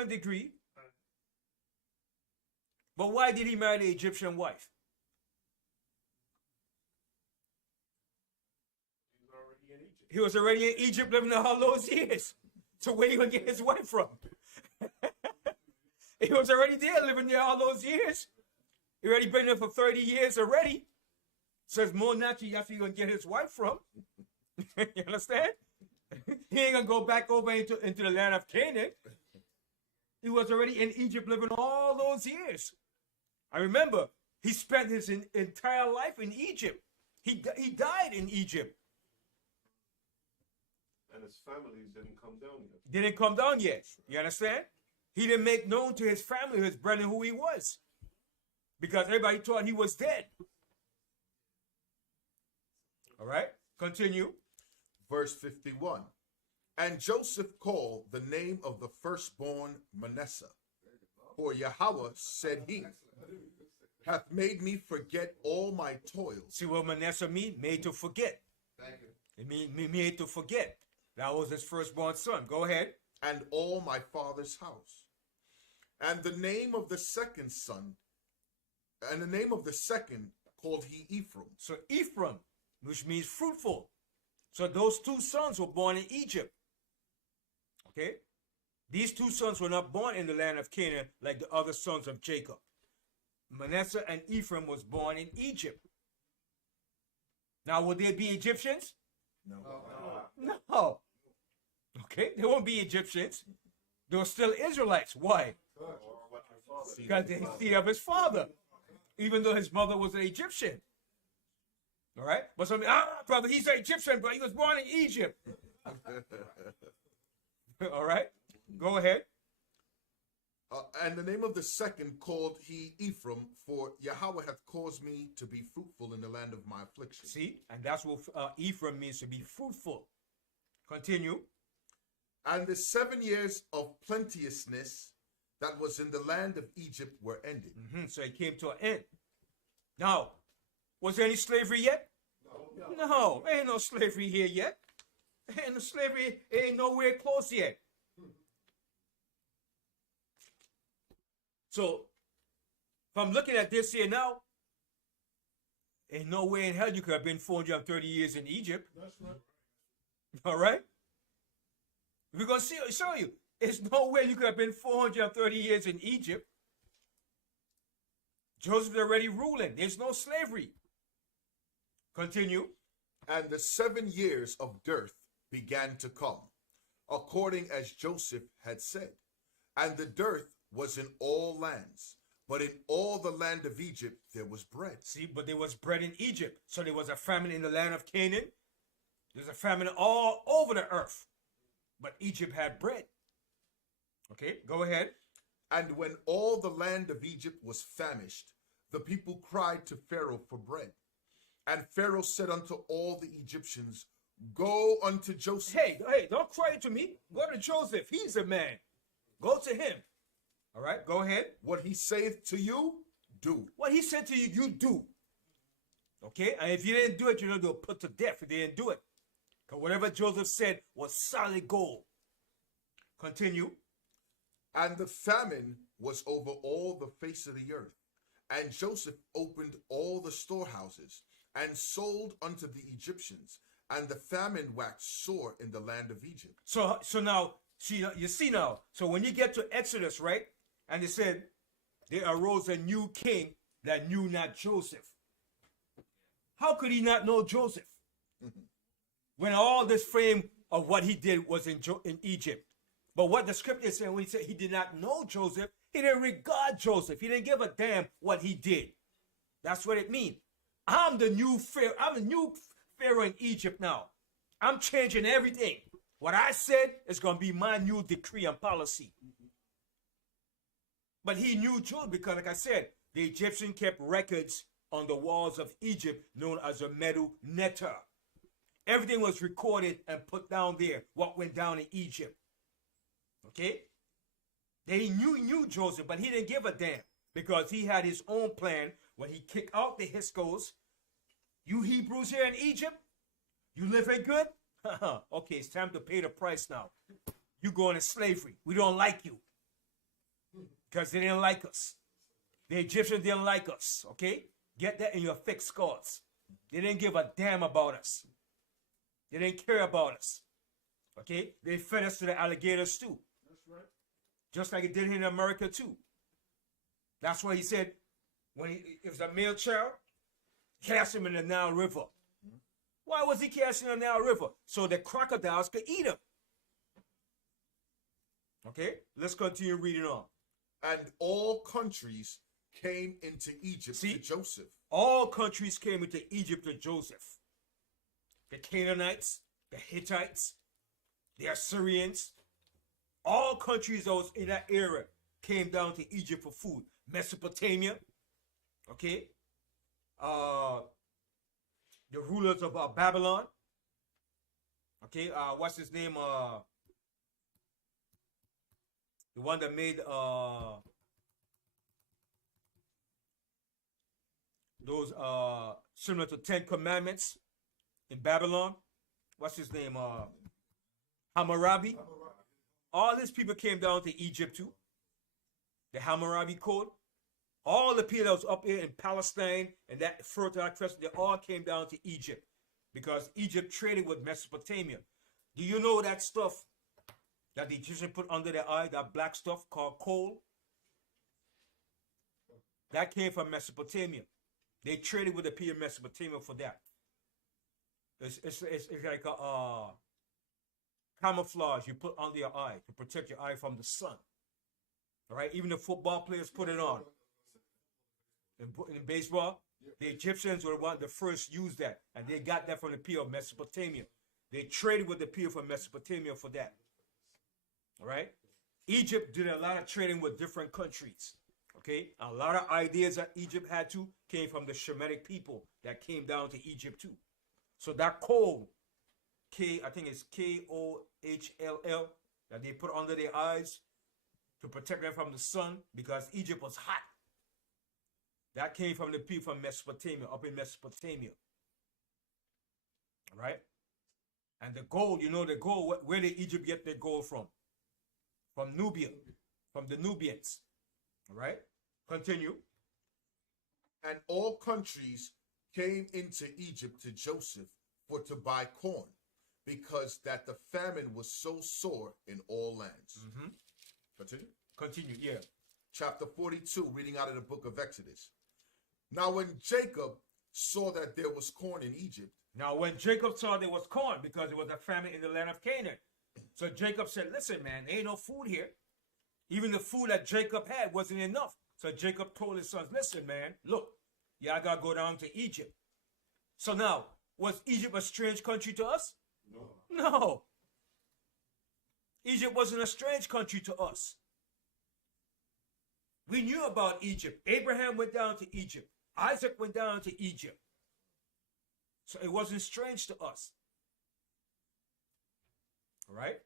degree. But why did he marry the Egyptian wife? He was already in Egypt living all those years. So where you gonna get his wife from? He was already there living there all those years. He already been there for 30 years already. So it's more natural that's where you're gonna get his wife from. You understand? He ain't gonna go back over into the land of Canaan. He was already in Egypt living all those years. I remember he spent his entire life in Egypt. He died in Egypt. And his family didn't come down yet. Didn't come down yet. You understand? He didn't make known to his family, his brethren, who he was. Because everybody thought he was dead. All right? Continue. Verse 51. And Joseph called the name of the firstborn Manasseh. For Yahweh, said he, hath made me forget all my toils. See what Manasseh mean? Made to forget. It mean made to forget. That was his firstborn son. Go ahead. And all my father's house. And the name of the second son, and the name of the second called he Ephraim. So Ephraim, which means fruitful. So those 2 sons were born in Egypt. Okay? These 2 sons were not born in the land of Canaan like the other sons of Jacob. Manasseh and Ephraim was born in Egypt. Now, would they be Egyptians? No. Okay, they won't be Egyptians. They were still Israelites. Why? Because they seed of his father, even though his mother was an Egyptian. All right? But somebody, brother, he's an Egyptian, but he was born in Egypt. All right? Go ahead. And the name of the second called he Ephraim, for Yahweh hath caused me to be fruitful in the land of my affliction. See? And that's what Ephraim means, to be fruitful. Continue. And the 7 years of plenteousness that was in the land of Egypt were ended. So it came to an end. Now, was there any slavery yet? No, ain't no slavery here yet. Ain't no slavery, ain't nowhere close yet. So, if I'm looking at this here now, ain't no way in hell you could have been 430 years in Egypt. That's right. All right? We're going to show you. There's no way you could have been 430 years in Egypt. Joseph's already ruling. There's no slavery. Continue. And the 7 years of dearth began to come, according as Joseph had said. And the dearth was in all lands, but in all the land of Egypt there was bread. See, but there was bread in Egypt. So there was a famine in the land of Canaan. There's a famine all over the earth. But Egypt had bread. Okay, go ahead. And when all the land of Egypt was famished, the people cried to Pharaoh for bread. And Pharaoh said unto all the Egyptians, Go unto Joseph. Hey, don't cry to me. Go to Joseph. He's a man. Go to him. All right, go ahead. What he saith to you, do. What he said to you, you do. Okay, and if you didn't do it, you're going to put to death if you didn't do it. Because whatever Joseph said was solid gold. Continue. And the famine was over all the face of the earth. And Joseph opened all the storehouses and sold unto the Egyptians. And the famine waxed sore in the land of Egypt. So now, you see now. So when you get to Exodus, right? And it said, there arose a new king that knew not Joseph. How could he not know Joseph? When all this frame of what he did was in Egypt. But what the scripture is saying, when he said he did not know Joseph, he didn't regard Joseph. He didn't give a damn what he did. That's what it means. I'm the new Pharaoh. I'm the new Pharaoh in Egypt now. I'm changing everything. What I said is going to be my new decree and policy. But he knew Joseph because, like I said, the Egyptian kept records on the walls of Egypt known as a medu neter. Everything was recorded and put down there, what went down in Egypt. Okay? They knew Joseph, but he didn't give a damn because he had his own plan when he kicked out the H.O.D.C. You Hebrews here in Egypt, you living good? Okay, it's time to pay the price now. You going to slavery. We don't like you because they didn't like us. The Egyptians didn't like us, okay? Get that in your thick skulls. They didn't give a damn about us. They didn't care about us. Okay? They fed us to the alligators too. That's right. Just like it did here in America too. That's why he said, when it was a male child, cast him in the Nile River. Why was he cast in the Nile River? So the crocodiles could eat him. Okay? Let's continue reading on. And all countries came into Egypt to Joseph. All countries came into Egypt to Joseph. The Canaanites, the Hittites, the Assyrians, all countries that was in that era came down to Egypt for food. Mesopotamia, okay? The rulers of Babylon, okay? What's his name? The one that made those similar to 10 Commandments in Babylon. What's his name? Hammurabi. All these people came down to Egypt too. The Hammurabi Code. All the people that was up here in Palestine and that Fertile Crescent, they all came down to Egypt because Egypt traded with Mesopotamia. Do you know that stuff that the Egyptians put under their eye, that black stuff called coal? That came from Mesopotamia. They traded with the people in Mesopotamia for that. It's like a camouflage you put under your eye to protect your eye from the sun. All right, even the football players put it on. In baseball, the Egyptians were one of the first used that, and they got that from the people of Mesopotamia. They traded with the people from Mesopotamia for that. All right, Egypt did a lot of trading with different countries. Okay, a lot of ideas that Egypt had too came from the Shemitic people that came down to Egypt too. So that coal, I think it's Kohl, that they put under their eyes to protect them from the sun because Egypt was hot. That came from the people from Mesopotamia, up in Mesopotamia. All right? And the gold, you know the gold, where did Egypt get their gold from? From Nubia, from the Nubians. All right? Continue. And all countries came into Egypt to Joseph for to buy corn, because that the famine was so sore in all lands. Mm-hmm. Continue. Continue, yeah. Chapter 42, reading out of the book of Exodus. Now when Jacob saw that there was corn in Egypt. Now when Jacob saw there was corn, because there was a famine in the land of Canaan. So Jacob said, listen, man, there ain't no food here. Even the food that Jacob had wasn't enough. So Jacob told his sons, listen, man, look, y'all got to go down to Egypt. So now, was Egypt a strange country to us? No. Egypt wasn't a strange country to us. We knew about Egypt. Abraham went down to Egypt. Isaac went down to Egypt. So it wasn't strange to us. All right?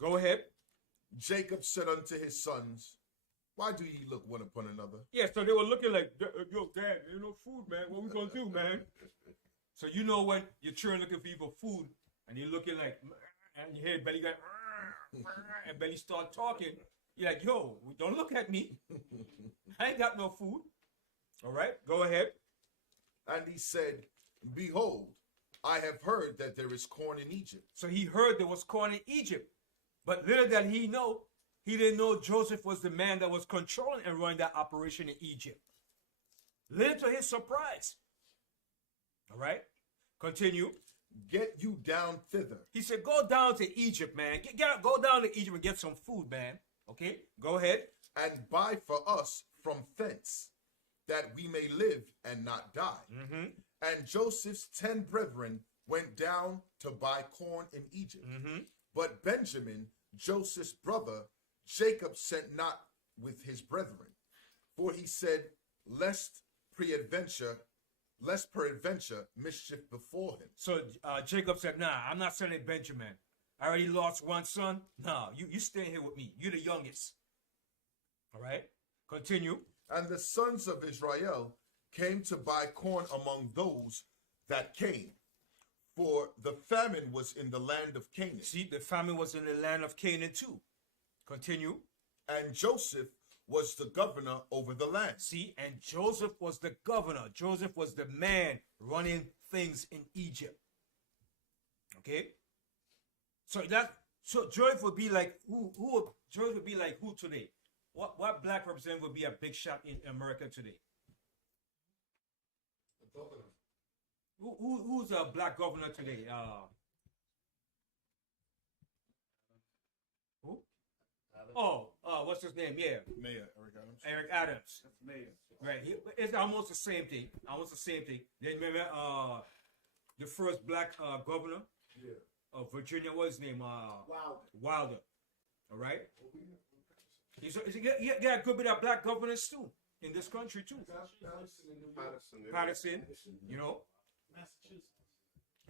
Go ahead. Jacob said unto his sons, why do ye look one upon another? Yeah, so they were looking like, yo, Dad, there's no food, man. What we gonna do, man? So you know when you're trying looking for you for food, and you're looking like, and you hear Belly go, and Belly start talking, you're like, yo, don't look at me. I ain't got no food. All right, go ahead. And he said, behold, I have heard that there is corn in Egypt. So he heard there was corn in Egypt. But little did he know, he didn't know Joseph was the man that was controlling and running that operation in Egypt. Little to his surprise. All right, continue. Get you down thither. He said, go down to Egypt, man. Go down to Egypt and get some food, man. Okay, go ahead. And buy for us from thence, that we may live and not die. Mm-hmm. And Joseph's 10 brethren went down to buy corn in Egypt. Mm-hmm. But Benjamin, Joseph's brother, Jacob sent not with his brethren. For he said, lest peradventure mischief befall him. So Jacob said, nah, I'm not sending Benjamin. I already lost one son. Nah, you stay here with me. You're the youngest. All right, continue. And the sons of Israel came to buy corn among those that came, for the famine was in the land of Canaan. See, the famine was in the land of Canaan too. Continue. And Joseph was the governor over the land. See, and Joseph was the governor. Joseph was the man running things in Egypt. Okay? So Joseph would be like who Joseph would be like who today? What black representative would be a big shot in America today? Who's a black governor today? Who? What's his name? Yeah, Mayor Eric Adams. Eric Adams. That's mayor. Right. It's almost the same thing. Then remember the first black governor of Virginia. What's his name? Wilder. All right. You got a good bit of black governors too in this country too. Patterson, you know. Massachusetts.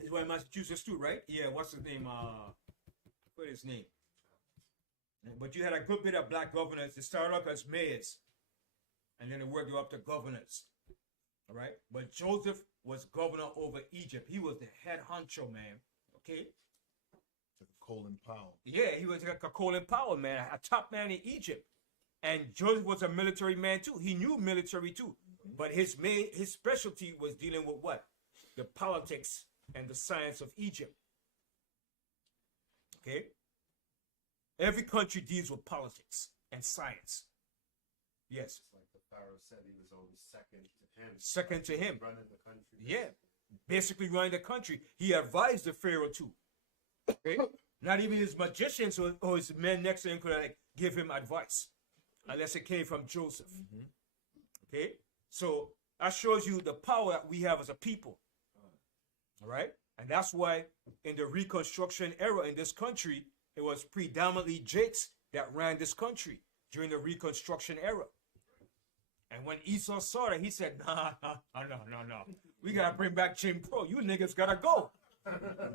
He's one in Massachusetts too, right? Yeah, what's his name? What is his name? But you had a good bit of black governors. They started off as mayors, and then they worked up to governors. All right? But Joseph was governor over Egypt. He was the head honcho, man. Okay? Colin Powell. Yeah, he was like a Colin Powell, man, a top man in Egypt. And Joseph was a military man too. He knew military too. But his specialty was dealing with what? The politics and the science of Egypt. Okay? Every country deals with politics and science. Yes. Like the Pharaoh said, he was only second to him. Second to him. Running the country. Yeah. Basically running the country. He advised the Pharaoh too. Okay? Not even his magicians or his men next to him could like give him advice. Unless it came from Joseph. Mm-hmm. Okay? So that shows you the power that we have as a people. All right? And that's why in the Reconstruction era in this country, it was predominantly Jakes that ran this country during the Reconstruction era. And when Esau saw that, he said, no. We got to bring back Jim Crow. You niggas got to go.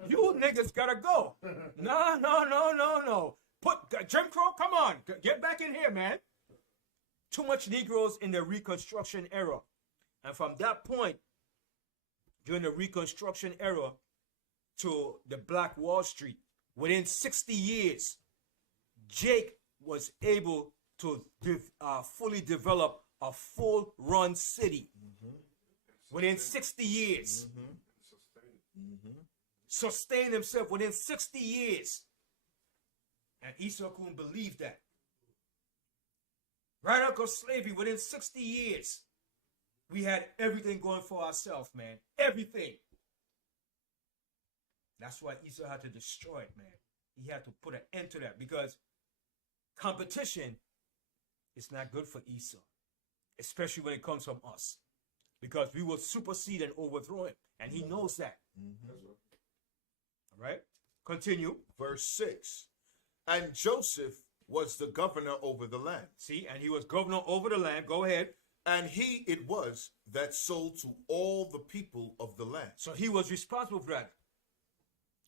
You niggas got to go. No. Put Jim Crow, come on. Get back in here, man. Too much Negroes in the Reconstruction era. And from that point, during the Reconstruction era to the Black Wall Street, within 60 years, Jake was able to fully develop a full-run city. Mm-hmm. Within 60 years. Mm-hmm. Mm-hmm. Sustain himself within 60 years. And Esau couldn't believe that. Right, Uncle Slavery, within 60 years, we had everything going for ourselves, man. Everything. That's why Esau had to destroy it, man. He had to put an end to that because competition it's not good for Esau, especially when it comes from us, because we will supersede and overthrow him, and he knows that. All right, continue. Verse 6. And Joseph was the governor over the land, See, and he was governor over the land. Go ahead. and he it was that sold to all the people of the land. So he was responsible for that.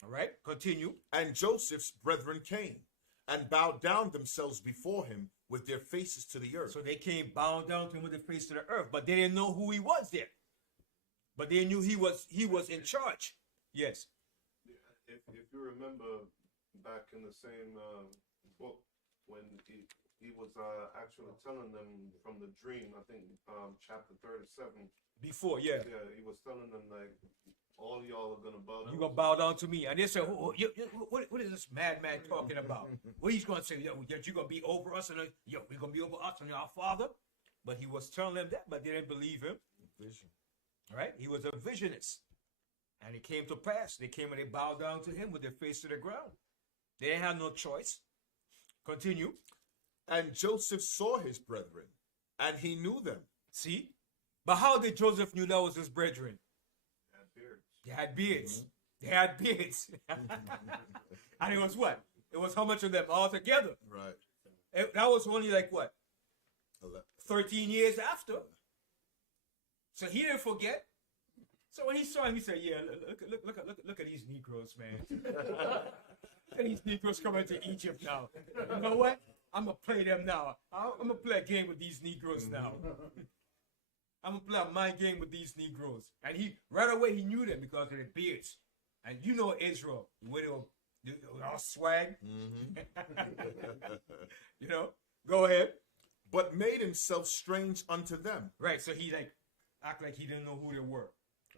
All right, continue. And Joseph's brethren came and bowed down themselves before him with their faces to the earth. So they came bowing down to him with their face to the earth, but they didn't know who he was there. But they knew he was in charge. Yes. If you remember back in the same book when he was actually telling them from the dream, I think chapter 37. Before, yeah. Yeah, he was telling them like all y'all are gonna bow down. You're going to bow down to me. And they said, what is this madman talking about? What he's going to say, yo, that you're going to be over us, and yo, we're going to be over us and our father? But he was telling them that, but they didn't believe him. Vision. Right? He was a visionist. And it came to pass. They came and they bowed down to him with their face to the ground. They didn't have no choice. Continue. And Joseph saw his brethren, and he knew them. See? But how did Joseph knew that was his brethren? Had beards. They had beards. They had beards. And it was what? It was how much of them all together? Right. That was only like what? 11. 13 years after. So he didn't forget. So when he saw him, he said, yeah, look at these Negroes, man. Look at these Negroes coming to Egypt now. You know what? I'm going to play them now. I'm going to play a game with these Negroes now. I'm going to play a mind game with these Negroes. And he, right away, he knew them because of their beards. And you know Israel, where they were all swag. You know? Go ahead. But made himself strange unto them, Right, so he like act like he didn't know who they were.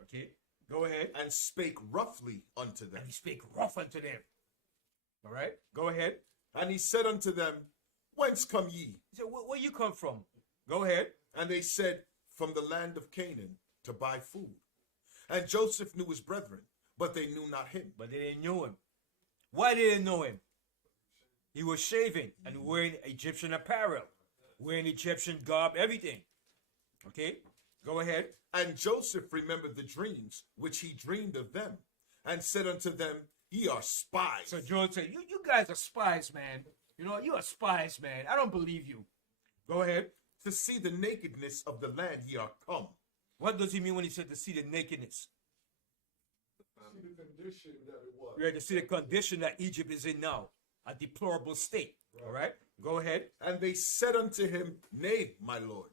Okay? Go ahead. and spake roughly unto them. And he spake rough unto them. All right? Go ahead. And he said unto them, Whence come ye? He said, where you come from? Go ahead. And they said, From the land of Canaan, to buy food. And Joseph knew his brethren, but they knew not him. But they didn't know him. Why they didn't know him? He was shaving and wearing Egyptian apparel, wearing Egyptian garb, everything. Okay? Go ahead. And Joseph remembered the dreams which he dreamed of them, and said unto them, Ye are spies. So George said, you guys are spies, man. You know, you are spies, man. I don't believe you. Go ahead. To see the nakedness of the land ye are come. What does he mean when he said to see the nakedness? See the condition that it was. Right, to see the condition that Egypt is in now, a deplorable state. All right, go ahead. And they said unto him, Nay, my lord,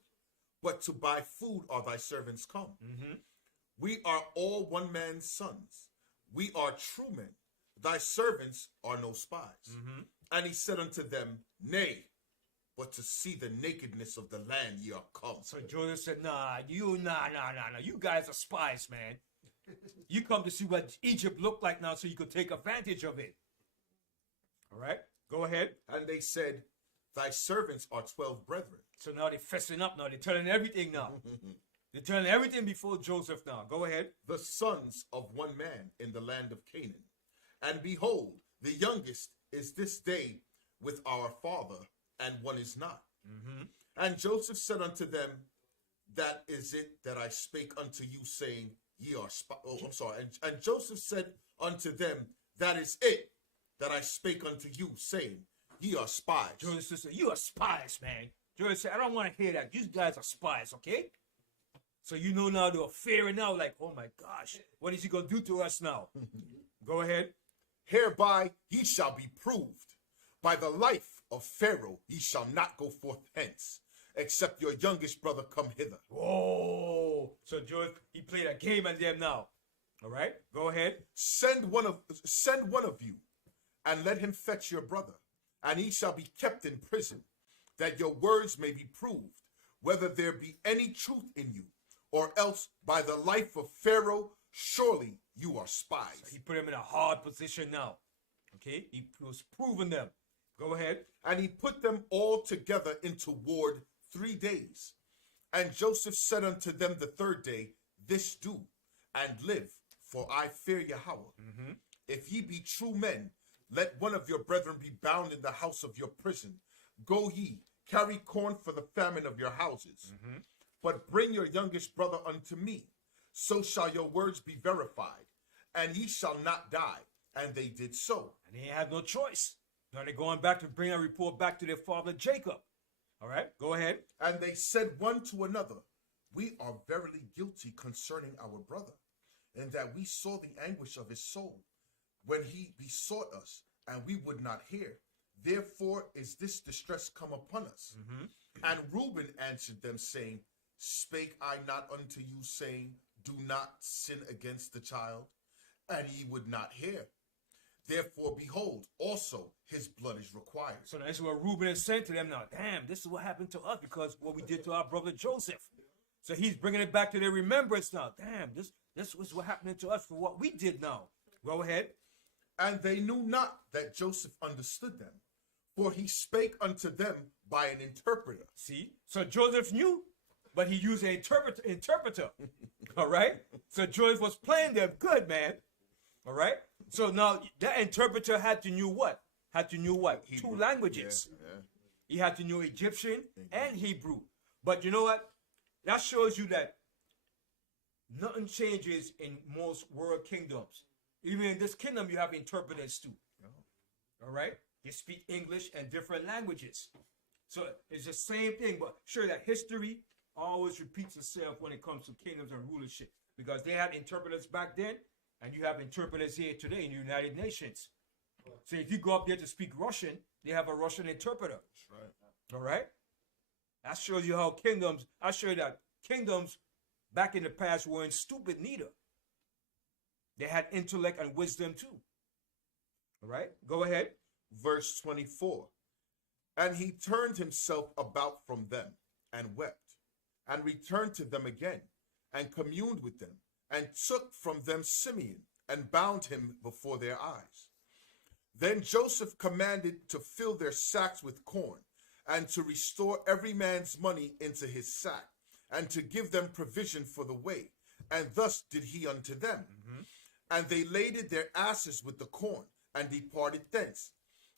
but to buy food are thy servants come. We are all one man's sons. We are true men. Thy servants are no spies. And he said unto them, Nay, but to see the nakedness of the land ye are come. So Joseph said, nah. You guys are spies, man. You come to see what Egypt looked like now so you could take advantage of it. All right, go ahead. And they said, Thy servants are 12 brethren. So now they're fessing up now. They're telling everything now. They're telling everything before Joseph now. Go ahead. The sons of one man in the land of Canaan. And behold, the youngest is this day with our father, and one is not. And Joseph said unto them, That is it that I spake unto you, saying, Ye are spies. Oh, I'm sorry. And Joseph said unto them, That is it that I spake unto you, saying, Ye are spies. Joseph said, you are spies, man. Joseph said, I don't want to hear that. You guys are spies, okay? So you know now they're fearing now, like, oh my gosh, what is he going to do to us now? Go ahead. Hereby ye shall be proved. By the life of Pharaoh ye shall not go forth hence, except your youngest brother come hither. Whoa. So Joseph, he played a game on them now. All right, go ahead. Send one of you, and let him fetch your brother, and he shall be kept in prison, that your words may be proved, whether there be any truth in you, or else by the life of Pharaoh, surely you are spies. So he put him in a hard position now. Okay, he was proving them. Go ahead. And he put them all together into ward 3 days. And Joseph said unto them the third day, This do, and live, for I fear Yahweh. If ye be true men, let one of your brethren be bound in the house of your prison. Go ye, carry corn for the famine of your houses. But bring your youngest brother unto me, so shall your words be verified, and ye shall not die. And they did so. And they had no choice. Now they're going back to bring a report back to their father Jacob. All right, go ahead. And they said one to another, we are verily guilty concerning our brother, in that we saw the anguish of his soul when he besought us, and we would not hear. Therefore is this distress come upon us. And Reuben answered them, saying, spake I not unto you, saying, do not sin against the child? And ye would not hear. Therefore, behold, also his blood is required. So that's what Reuben is saying to them now. Damn, this is what happened to us because what we did to our brother Joseph. So he's bringing it back to their remembrance now. Damn, this was what happened to us for what we did now. Go ahead. And they knew not that Joseph understood them, for he spake unto them by an interpreter. See? So Joseph knew, but he used an interpreter. All right? So Joseph was playing them good, man. All right? So now that interpreter had to know what? Hebrew. 2 languages. Yeah. He had to know Egyptian and Hebrew. But you know what? That shows you that nothing changes in most world kingdoms. Even in this kingdom, you have interpreters too. All right? They speak English and different languages. So it's the same thing, but sure that history always repeats itself when it comes to kingdoms and rulership. Because they had interpreters back then, and you have interpreters here today in the United Nations. So if you go up there to speak Russian, they have a Russian interpreter. That's right. All right? That shows you how kingdoms, I show you that kingdoms back in the past weren't stupid neither. They had intellect and wisdom too. All right? Go ahead. Verse 24. And he turned himself about from them and wept, and returned to them again, and communed with them, and took from them Simeon, and bound him before their eyes. Then Joseph commanded to fill their sacks with corn, and to restore every man's money into his sack, and to give them provision for the way. And thus did he unto them. And they laded their asses with the corn, and departed thence.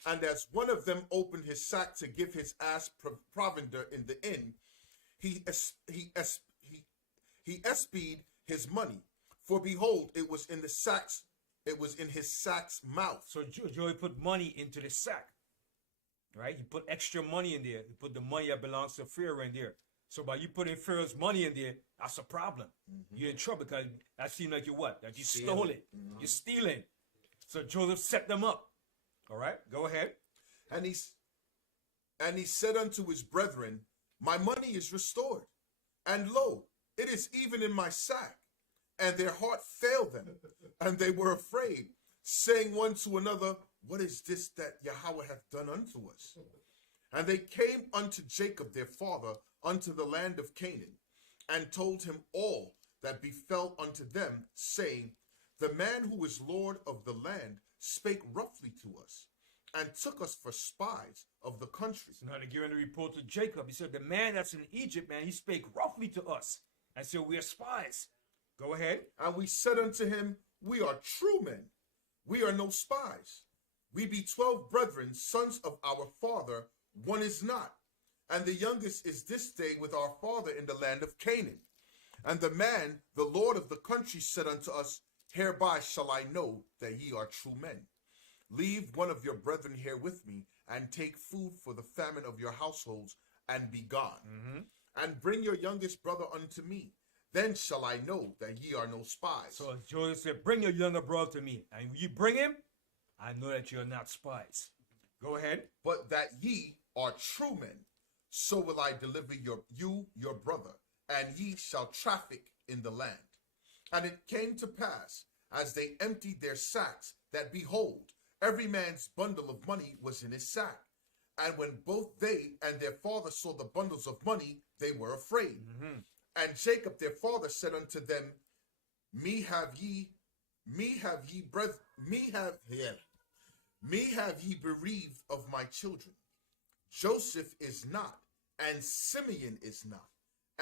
And as one of them opened his sack to give his ass provender in the inn, he espied his money, for behold, it was in the sacks. It was in his sack's mouth. So Joey put money into the sack. Right? He put extra money in there. He put the money that belongs to Pharaoh in there. So by you putting Pharaoh's money in there, that's a problem. You're in trouble because that seems like you what? That you stole it. You're stealing. So Joseph set them up. All right, go ahead. And he said unto his brethren, my money is restored, and lo, it is even in my sack. And their heart failed them, and they were afraid, saying one to another, what is this that Yahweh hath done unto us? And they came unto Jacob their father unto the land of Canaan, and told him all that befell unto them, saying, the man who is Lord of the land spake roughly to us, and took us for spies of the country. So now they're giving a report to Jacob. He said, the man that's in Egypt, man, he spake roughly to us, and said, we are spies. Go ahead. And we said unto him, we are true men. We are no spies. We be 12 brethren, sons of our father. One is not. And the youngest is this day with our father in the land of Canaan. And the man, the Lord of the country, said unto us, hereby shall I know that ye are true men. Leave one of your brethren here with me, and take food for the famine of your households, and be gone. And bring your youngest brother unto me. Then shall I know that ye are no spies. So Joseph said, bring your younger brother to me. And when you bring him, I know that you're not spies. Go ahead. But that ye are true men, so will I deliver you your brother, and ye shall traffic in the land. And it came to pass, as they emptied their sacks, that behold, every man's bundle of money was in his sack. And when both they and their father saw the bundles of money, they were afraid. And Jacob their father said unto them, me have ye bereaved of my children. Joseph is not, and Simeon is not,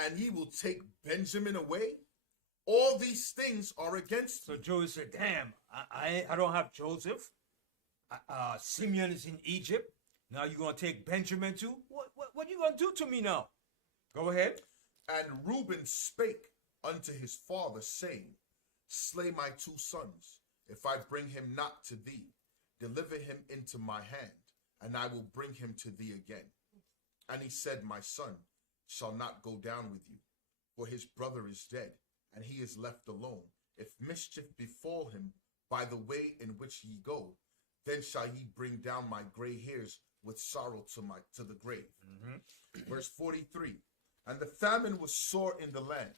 and ye will take Benjamin away. All these things are against me. So Joseph said, damn, I don't have Joseph. Simeon is in Egypt. Now you're going to take Benjamin too? What What you gonna do to me now? Go ahead. And Reuben spake unto his father, saying, Slay my 2 sons, if I bring him not to thee. Deliver him into my hand, and I will bring him to thee again. And he said, My son shall not go down with you, for his brother is dead, and he is left alone. If mischief befall him by the way in which ye go, then shall ye bring down my gray hairs with sorrow to the grave. Verse 43. And the famine was sore in the land.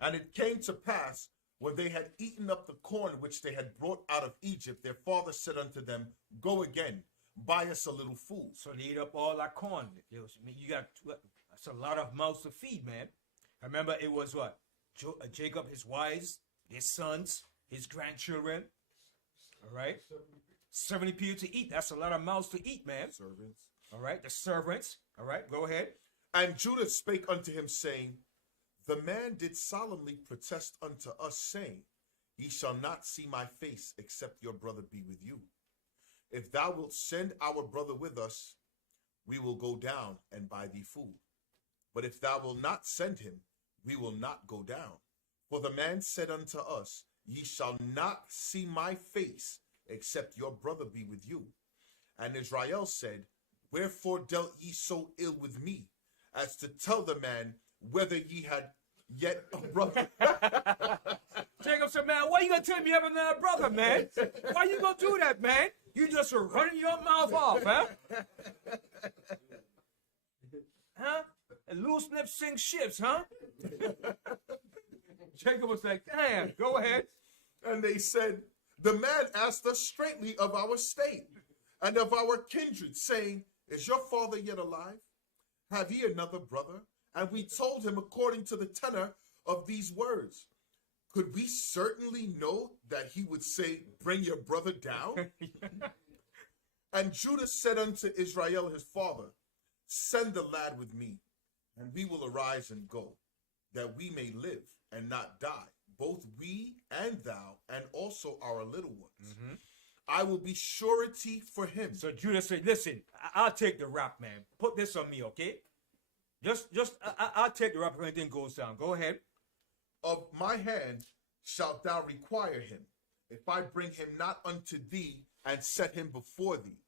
And it came to pass, when they had eaten up the corn which they had brought out of Egypt, their father said unto them, Go again, buy us a little food. So they ate up all that corn. You got that's a lot of mouths to feed, man. Remember, it was what? Jacob, his wives, his sons, his grandchildren. All right, 70 people to eat. That's a lot of mouths to eat, man. Servants. All right, the servants. All right, go ahead. And Judah spake unto him, saying, The man did solemnly protest unto us, saying, Ye shall not see my face, except your brother be with you. If thou wilt send our brother with us, we will go down and buy thee food. But if thou wilt not send him, we will not go down. For the man said unto us, Ye shall not see my face, except your brother be with you. And Israel said, Wherefore dealt ye so ill with me, as to tell the man whether ye had yet a brother? Jacob said, man, why you gonna tell me you have another brother, man? Why you gonna do that, man? You just are running your mouth off, huh? Huh? And loose lips sink ships, huh? Jacob was like, damn, go ahead. And they said, The man asked us straightly of our state and of our kindred, saying, Is your father yet alive? Have ye another brother? And we told him according to the tenor of these words. Could we certainly know that he would say, Bring your brother down? And Judah said unto Israel his father, Send the lad with me, and we will arise and go, that we may live and not die, both we and thou, and also our little ones. I will be surety for him. So Judah said, listen, I'll take the rap, man. Put this on me, okay? I'll take the rap if anything goes down. Go ahead. Of my hand shalt thou require him, if I bring him not unto thee and set him before thee.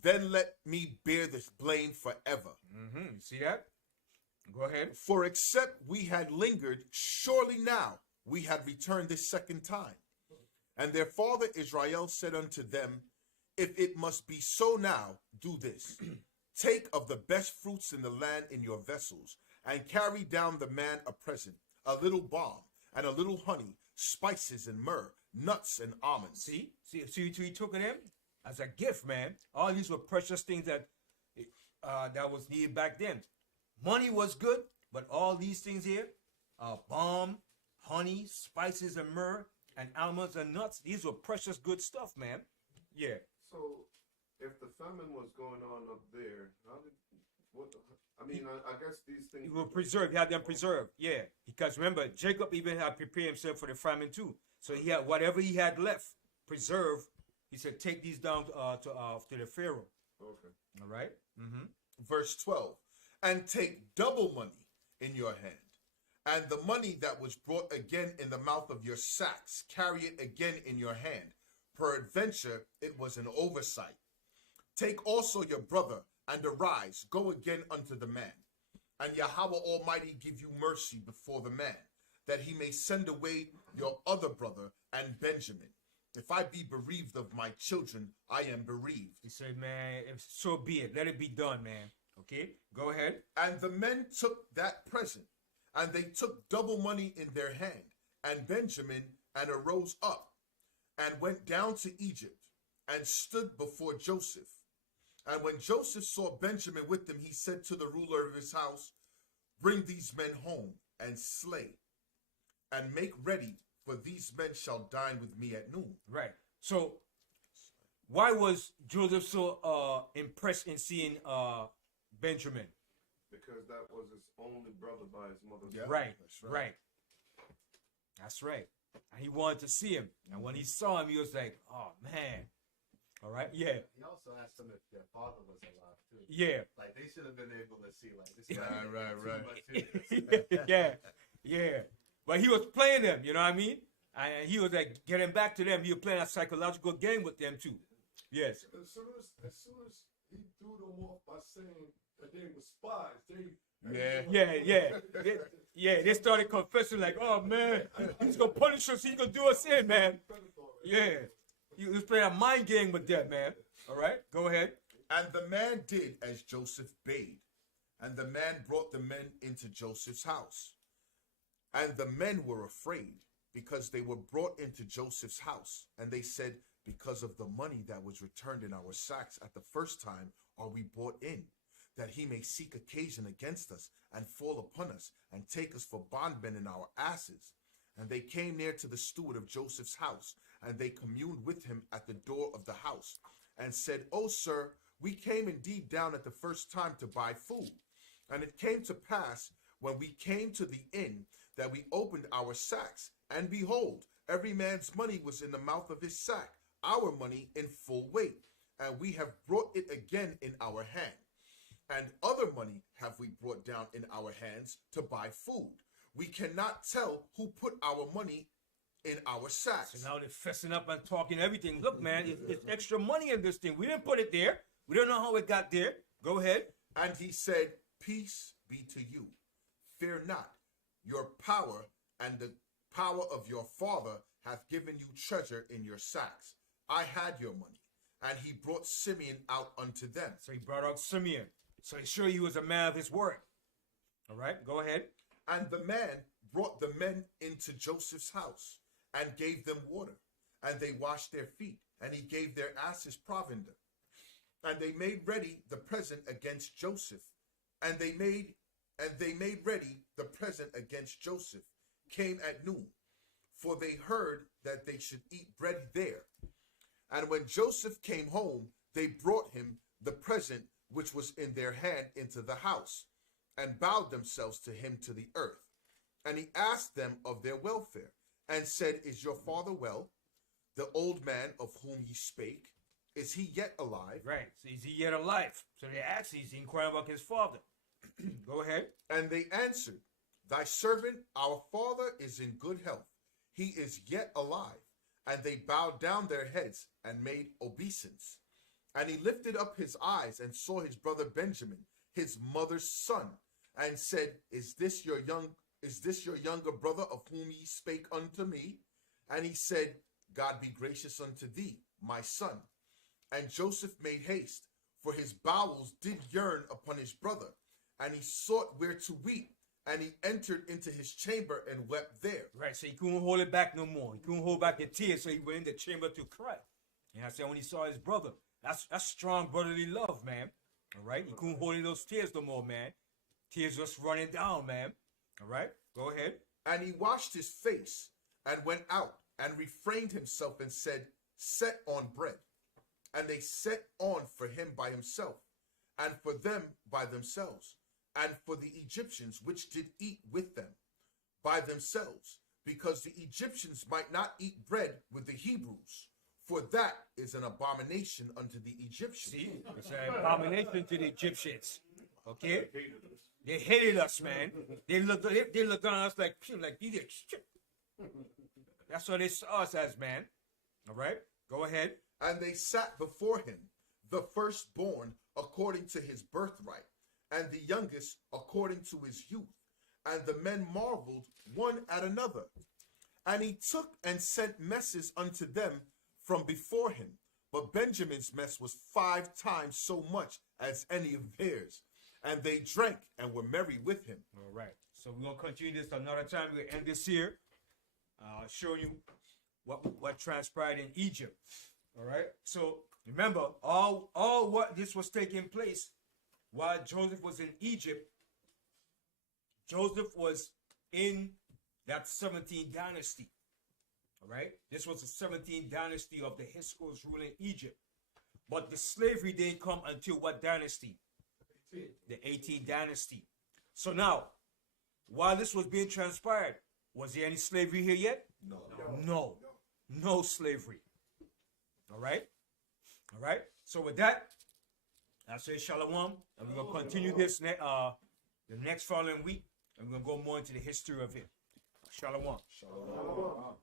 Then let me bear this blame forever. You see that? Go ahead. For except we had lingered, surely now we had returned this second time. And their father Israel said unto them, If it must be so now, do this. Take of the best fruits in the land in your vessels, and carry down the man a present, a little balm, and a little honey, spices and myrrh, nuts and almonds. See, he took it in as a gift, man. All these were precious things that was needed back then. Money was good, but all these things here, balm, honey, spices and myrrh, and almonds and nuts, these were precious good stuff, man. Yeah. So, if the famine was going on up there, I guess these things He were preserved. He had them preserved. Yeah. Because remember, Jacob even had prepared himself for the famine too. So he had whatever he had left preserved. He said, take these down to the Pharaoh. Okay. All right. Verse 12. And take double money in your hand, and the money that was brought again in the mouth of your sacks, carry it again in your hand. Peradventure, it was an oversight. Take also your brother, and arise, go again unto the man. And Yahweh Almighty give you mercy before the man, that he may send away your other brother and Benjamin. If I be bereaved of my children, I am bereaved. He said, man, so be it. Let it be done, man. Okay, go ahead. And the men took that present, and they took double money in their hand, and Benjamin, and arose up, and went down to Egypt, and stood before Joseph. And when Joseph saw Benjamin with them, he said to the ruler of his house, Bring these men home, and slay, and make ready, for these men shall dine with me at noon. Right. So, why was Joseph so impressed in seeing Benjamin? Because that was his only brother by his mother's Yeah. side. Right. That's Right. right. That's right. And he wanted to see him. And when he saw him, he was like, oh, man. All right. Yeah. He also asked them if their father was alive too. Yeah. Like they should have been able to see like this. Right. Yeah. Yeah. But he was playing them, you know what I mean? And he was like getting back to them. He was playing a psychological game with them too. Yes. As soon as he threw them off by saying that they were spies, They started confessing like, oh man, he's gonna punish us. He's gonna do us in, man. Yeah. He was playing a mind game with them, man. All right, go ahead. And the man did as Joseph bade. And the man brought the men into Joseph's house. And the men were afraid because they were brought into Joseph's house. And they said, because of the money that was returned in our sacks at the first time are we brought in, that he may seek occasion against us and fall upon us and take us for bondmen in our asses. And they came near to the steward of Joseph's house, and they communed with him at the door of the house, and said, O sir, we came indeed down at the first time to buy food. And it came to pass, when we came to the inn, that we opened our sacks, and behold, every man's money was in the mouth of his sack, our money in full weight, and we have brought it again in our hand. And other money have we brought down in our hands to buy food. We cannot tell who put our money in our sacks. So now they're fessing up and talking everything. Look, man, it's extra money in this thing. We didn't put it there. We don't know how it got there. Go ahead. And he said, peace be to you. Fear not. Your power and the power of your father hath given you treasure in your sacks. I had your money. And he brought Simeon out unto them. So he brought out Simeon. So he's sure he was a man of his word. All right, go ahead. And the man brought the men into Joseph's house and gave them water. And they washed their feet. And he gave their asses provender. And they made ready the present against Joseph. And they made ready the present against Joseph. Came at noon. For they heard that they should eat bread there. And when Joseph came home, they brought him the present which was in their hand into the house, and bowed themselves to him to the earth. And he asked them of their welfare, and said, Is your father well? The old man of whom ye spake, is he yet alive? Right. So is he yet alive? So they asked, he's inquiring about his father. Go ahead. And they answered, Thy servant, our father, is in good health. He is yet alive. And they bowed down their heads and made obeisance. And he lifted up his eyes and saw his brother Benjamin, his mother's son, and said, Is this your younger brother of whom ye spake unto me? And he said, God be gracious unto thee, my son. And Joseph made haste, for his bowels did yearn upon his brother. And he sought where to weep. And he entered into his chamber and wept there. Right, so he couldn't hold it back no more. He couldn't hold back the tears, so he went in the chamber to cry. And I said, when he saw his brother, that's strong brotherly love, man. All right, he couldn't hold in those tears no more, man. Tears just running down, man. All right, go ahead. And he washed his face and went out and refrained himself and said, Set on bread. And they set on for him by himself, and for them by themselves, and for the Egyptians which did eat with them by themselves, because the Egyptians might not eat bread with the Hebrews, for that is an abomination unto the Egyptians. See, it's an abomination to the Egyptians. Okay, they hated us, man. They looked on us like idiots. That's what they saw us as, man. All right, go ahead. And they sat before him, the firstborn according to his birthright, and the youngest according to his youth. And the men marveled one at another. And he took and sent messes unto them from before him. But Benjamin's mess was 5 times so much as any of theirs. And they drank and were merry with him. All right. So we're going to continue this another time. We're going to end this here. Showing you what transpired in Egypt. All right. So remember, all what this was taking place while Joseph was in Egypt. Joseph was in that 17th dynasty. All right. This was the 17th dynasty of the H.O.D.C ruling Egypt. But the slavery didn't come until what dynasty? The 18th dynasty. So now, while this was being transpired, was there any slavery here yet? No slavery. All right. All right. So with that, I say shalom, and we're gonna continue this the next following week, and we're gonna go more into the history of it. Shalom. Shalom.